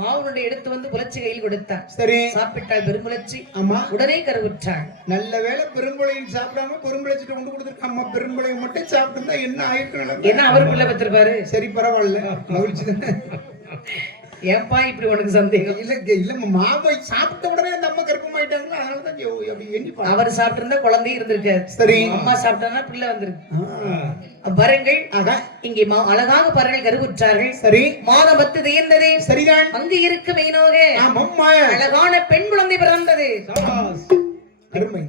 மாவுருண்டை எடுத்து வந்து புலச்சி கையில் கொடுத்தான். சரி சாப்பிட்டாள் பெருங்குலச்சி. அம்மா உடனே கருவுற்றாள். நல்ல வேளை பெரும்பளையும் சாப்பிடாம பெரும்பளைச்சிட்டு கொண்டு கொடுத்துருக்க. அம்மா பெரும்பளையும் மட்டும் சாப்பிட்டு என்ன ஆயிருக்கணும். என்ன அவர் பிள்ளை பெற்றிருப்பாரு. சரி பரவாயில்ல மகிழ்ச்சி தானே. ஏன்பா இப்படி உனக்கு சந்தேகம்? இல்ல இல்ல மாவை சாப்பிட்ட உடனே அந்த அம்மா கர்ப்பமாயிட்டாங்களா அதனாலதான் அப்படி எண்ணி பாருங்க. அவர் சாப்பிட்டு இருந்தா குழந்தை இருந்திருக்காரு. சரி அம்மா சாப்பிட்டா பிள்ளை வந்திருக்கு. ஆ. பாருங்கள். ஆகா இங்கே அழகாக பறவைகள் கருவுற்றார்கள். சரி மாதம் 10 தேர்ந்ததே. சரிதான் அங்கு இருக்கு மெய்னோக ஆமாம்மா அழகான பெண் குழந்தை பிறந்தது. சாபாஸ் அருமை.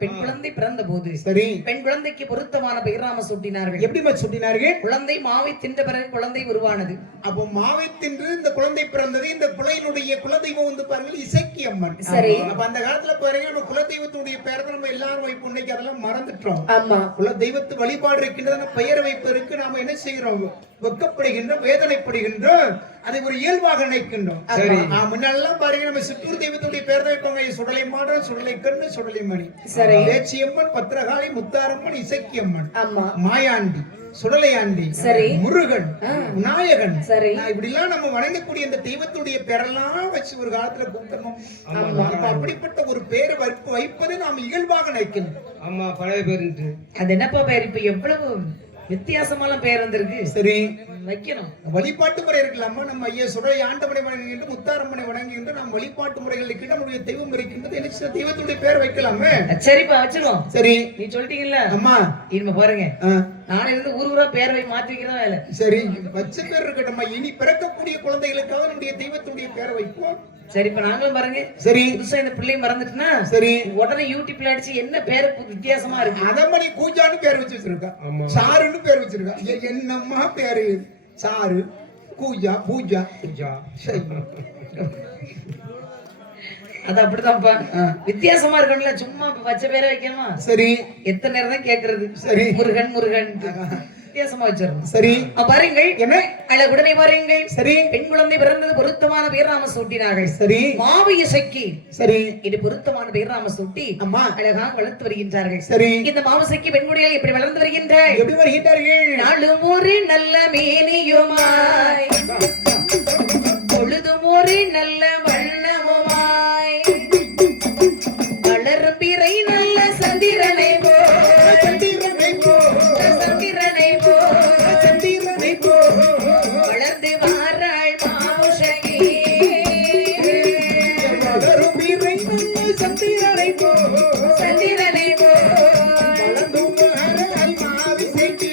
பெண் குழந்தை பிறந்த போது சரி பெண் குழந்தைக்கு பொருத்தமான பெயர் நாம சூட்டினார்கள். எப்படிமா சுட்டினார்கள்? குழந்தை மாவை தின்ற பிறகு குழந்தை உருவானது. அப்போ மாவை தின்று இந்த குழந்தை பிறந்தது. இந்த பிள்ளையினுடைய குலதெய்வம் வந்து பாருங்கள் இசக்கி அம்மன். சரி. அப்ப அந்த காலத்துல பாருங்க நம்ம குலதெய்வத்தினுடைய பெயர் தான் நம்ம எல்லாரும் வைப்பு. இன்னைக்கு அதெல்லாம் மறந்துட்டோம். ஆமா குலதெய்வத்து வழிபாடு இருக்கின்றத பெயர் வைப்பதற்கு நாம என்ன செய்கிறோம்? வெக்கப்படுகின்றோம், வேதனைப்படுகின்றோம், அதை ஒரு இயல்பாக நினைக்கின்றோம். முன்னெல்லாம் பாருங்க நம்ம சிற்றூர் தெய்வத்துடைய பேர் தான் வைப்பாங்க. சுடலை மாடன், சுடலை கண்ணு, சுடலை மணி, பேச்சியம்மன், பத்திரகாளி, முத்தாரம்மன், இசக்கி அம்மன், ஆமா மாயாண்டி, சுடலையாண்டி, சரி முருகன், விநாயகன். சரி இப்படி எல்லாம் நம்ம வணங்கக்கூடிய இந்த தெய்வத்துடைய பேரெல்லாம் வச்சு ஒரு காலத்துல கூப்பிட்டோம். அப்படிப்பட்ட ஒரு பேரை வைப்பதை நாம் இயல்பாக நினைக்கணும். ஆமா பழைய பேரு. அது என்னப்பா பேர்? இப்ப எவ்வளவு வித்தியாசமான பெயர் வந்திருக்கு. சரி வைக்கணும். வழிபாட்டு முறை இருக்கலாமா? நம்ம ஐயா சுடலை ஆண்டவனை வணங்குகின்ற, முத்தாரம்மனை வணங்குகின்ற நம் வழிபாட்டு முறைகள் இருக்கின்ற நம்முடைய தெய்வம் இருக்கின்றது. எனக்கு தெய்வத்துடைய பேர் வைக்கலாமே. சரிப்பா வச்சிருவோம். சரி நீ சொல்லிட்டீங்கல்ல அம்மா இனிமே பாருங்க. நாளை இருந்து ஊரா பேரவை மாத்தி வைக்கிறதா வேலை. சரி வச்ச பேர் இருக்கட்டும்மா, இனி பிறக்கக்கூடிய குழந்தைகளுக்காக நம்முடைய தெய்வத்துடைய பேரை வைப்போம். சரி இப்ப நாங்களும் பாருங்க, சரி புதுசா இந்த பிள்ளையும் மறந்துட்டுனா சரி உடனே யூடியூப்ல அடிச்சு என்ன பேரு வித்தியாசமா இருக்கு, அதமணி கூஜான்னு பேர் வச்சு வச்சிருக்கா, ஆமா. சாருன்னு பேர் வச்சிருக்கா. என்னம்மா பேரு? சாரு, கூஜா, பூஜா. பூஜா. சரி. அது அப்படித்தான்ப்பா, வித்தியாசமா இருக்கணும்ல, சும்மா வச்ச பேரை வைக்கணுமா? சரி எத்தனை நேரம் தான் கேக்குறது? சரி முருகன் முருகன் வித்தியாசமா வச்சிடணும். சரி பாருங்கள், என்ன? அழகுடனே பாருங்கள், சரி பெண் குழந்தை பிறந்தது பொருத்தமான பேர் நாம சூட்டினார்கள். சரி மாவு இசைக்கு சரி இது பொருத்தமான பேர் நாம சூட்டி அம்மா அழகாக வளர்த்து வருகின்றார்கள். சரி இந்த மாவுசைக்கு பெண்குடியால் எப்படி வளர்ந்து வருகின்றாள்? எப்படி வருகின்றார்கள்? நாளும் ஒரு நல்ல மேனியுமாய், பொழுதும் ஒரு நல்ல வண்ணமுமாய், வளரும் பிறை நல்ல சந்திரனை போ, சந்திரனை போ, சந்திரனை போ, சந்திரனை போ, வளர்ந்து வாராள் மாவுசகி. வளரும் பிறை நல்ல சந்திரனை போ, சந்திரனை போ, வளர்ந்து வாராள் மாவிசைக்கு.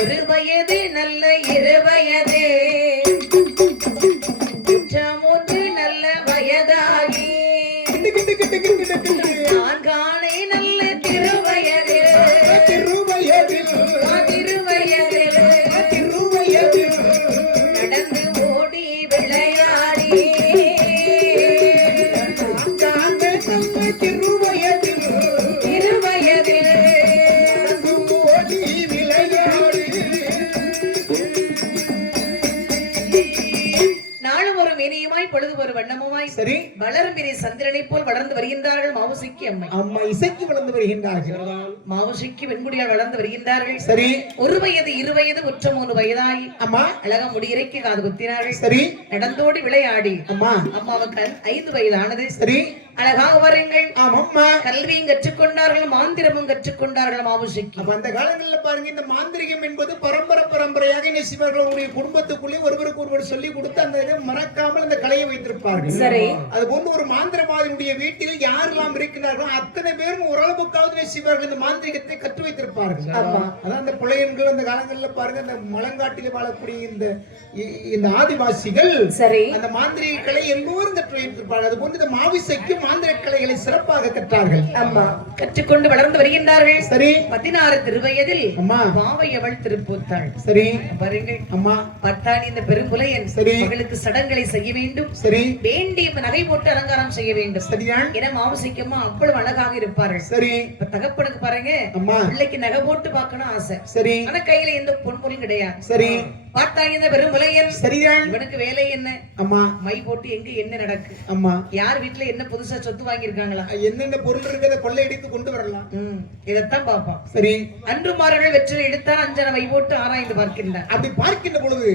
ஒரு வயது நல்ல இரு வயது, குற்றமொன்று நல்ல வயதாகி, கிட்டு கிட்டு கிட்டு கிட்டு கிட்டு கிட்டு. நான்கானை நல்ல திருவயது, திருவயதில், திருவயதில் திருவயதில், நடந்து ஓடி விளையாடி, காந்த நம்ம திருவயதில், திருவயதில் நடந்து ஓடி விளையாடி. நாளும் ஒரு மேனியுமாய் பொழுது ஒரு வண்ணமுமாய் சரி வளரும் பிறை சந்திரனை போல் வளர்ந்து வருகின்றார்கள் மாவுசைக்கு அம்மை. அம்மா இசைக்கு வளர்ந்து வருகின்றார்கள். மாவுசைக்கு வெண்குடியால் வளர்ந்து வருகின்றார்கள். சரி ஒரு வயது இரு வயது உற்ற மூணு வயதாகி அம்மா அழகா முடியிறைக்கு காது குத்தினார்கள். சரி நடந்தோடி விளையாடி அம்மா அம்மாவுக்கு 5 வயதானது. சரி அழகாக வாருங்கள், ஆமாம்மா. கல்வியும் கற்றுக்கொண்டார்கள், மாந்திரமும் கற்றுக்கொண்டார்கள் மாவுசைக்கு. அப்ப அந்த காலங்கள்ல பாருங்க, இந்த மாந்திரிகம் என்பது பரம்பரையாக இந்த சிவர்களுடைய குடும்பத்துக்குள்ளே ஒருவருக்கு ஒருவர் சொல்லி கொடுத்து அந்த இதை மறக்காமல் அந்த கலையை வைத்திருப்பார்கள். சரி. அது போன்று ஒரு மாந்திரவாதியுடைய வீட்டில் யாரெல்லாம் இருக்கிறார்களோ அத்தனை பேரும் ஓரளவுக்காவது சிவர்கள் இந்த மாந்திரிகத்தை கற்று வைத்திருப்பார்கள். அதான் அந்த புலையன்கள் அந்த காலங்கள்ல பாருங்க, அந்த மலங்காட்டில் வாழக்கூடிய இந்த ஆதிவாசிகள் சரி அந்த மாந்திரிக கலை எல்லோரும் கற்று வைத்திருப்பார்கள். அது போன்று இந்த மாவிசைக்கு மாந்திரிக கலைகளை சிறப்பாக கற்றார்கள். அம்மா கற்றுக்கொண்டு வளர்ந்து வருகின்றார்கள். சரி 16 திருவயதில் அம்மா பாவையவள் திருப்பூத்தாள். சரி பாருங்கள் அம்மா பட்டாணி இந்த பெரும்புலையன் சரி. மகளுக்கு சடங்குகளை செய்ய வேண்டும், சரி வேண்டிய நகை போட்டு அலங்காரம் செய்ய வேண்டும். சரிதான் என மாவுசைக்கம்மா அவ்வளவு அழகாக இருப்பார்கள். சரி இப்ப தகப்பனுக்கு பாருங்க, அம்மா பிள்ளைக்கு நகை போட்டு பார்க்கணும் ஆசை, சரி ஆனா கையில எந்த பொன்பொருளும் கிடையாது. சரி பார்த்தாங்க இந்த பெருமுலையன், சரிதான் இவனுக்கு வேலை என்ன? அம்மா மை போட்டு எங்க என்ன நடக்கு, அம்மா யார் வீட்டுல என்ன புதுசா சொத்து வாங்கியிருக்காங்களா, என்னென்ன பொருள் இருக்கிறத கொள்ளையடித்து கொண்டு வரலாம். இதைத்தான் பார்ப்பான். சரி அன்றுமார்கள் வெற்றிலை எடுத்தால் அஞ்சன மை போட்டு ஆராய்ந்து பார்க்கின்றார். அப்படி பார்க்கின்ற பொழுது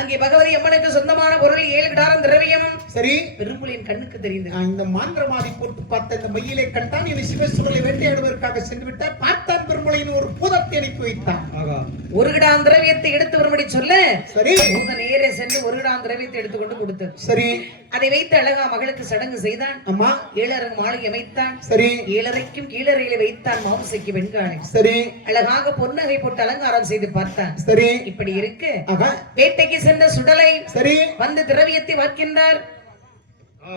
அங்கே பகவதி அம்மனுக்கு சொந்தமான பொருள் 7 கிடாரம் திரவியமும் சரி பெரும்புலியின் கண்ணுக்கு தெரிந்தது. இந்த மாந்திரவாதி போட்டு பார்த்த இந்த மையிலை கண்டான். இவன் சிவசுடலை வேட்டையாடுவதற்காக சென்று விட்டார். பார்த்தான் பெரும்புலையின் ஒரு பூதத்தை அனுப்பி வைத்தான். ஆகா. 1 கிடாம் திரவியத்தை எடுத்து வரும்படி சொல்ல சரி பூதன் நேரே சென்று 1 கிடாம் திரவியத்தை எடுத்துக்கொண்டு கொடுத்தது. சரி அதை வைத்து அழகா மகளுக்கு சடங்கு செய்தான். அம்மா 7 மாளிகை அமைத்தான். சரி 7 கீழறையில வைத்தான் மாவுசைக்கு வெண்காலை. சரி அழகாக பொன்னகை போட்டு அலங்காரம் செய்து பார்த்தான். சரி இப்படி இருக்கு. ஆகா வேட்டைக்கு சென்ற சுடலை சரி வந்து திரவியத்தை வார்க்கின்றார். ஆ.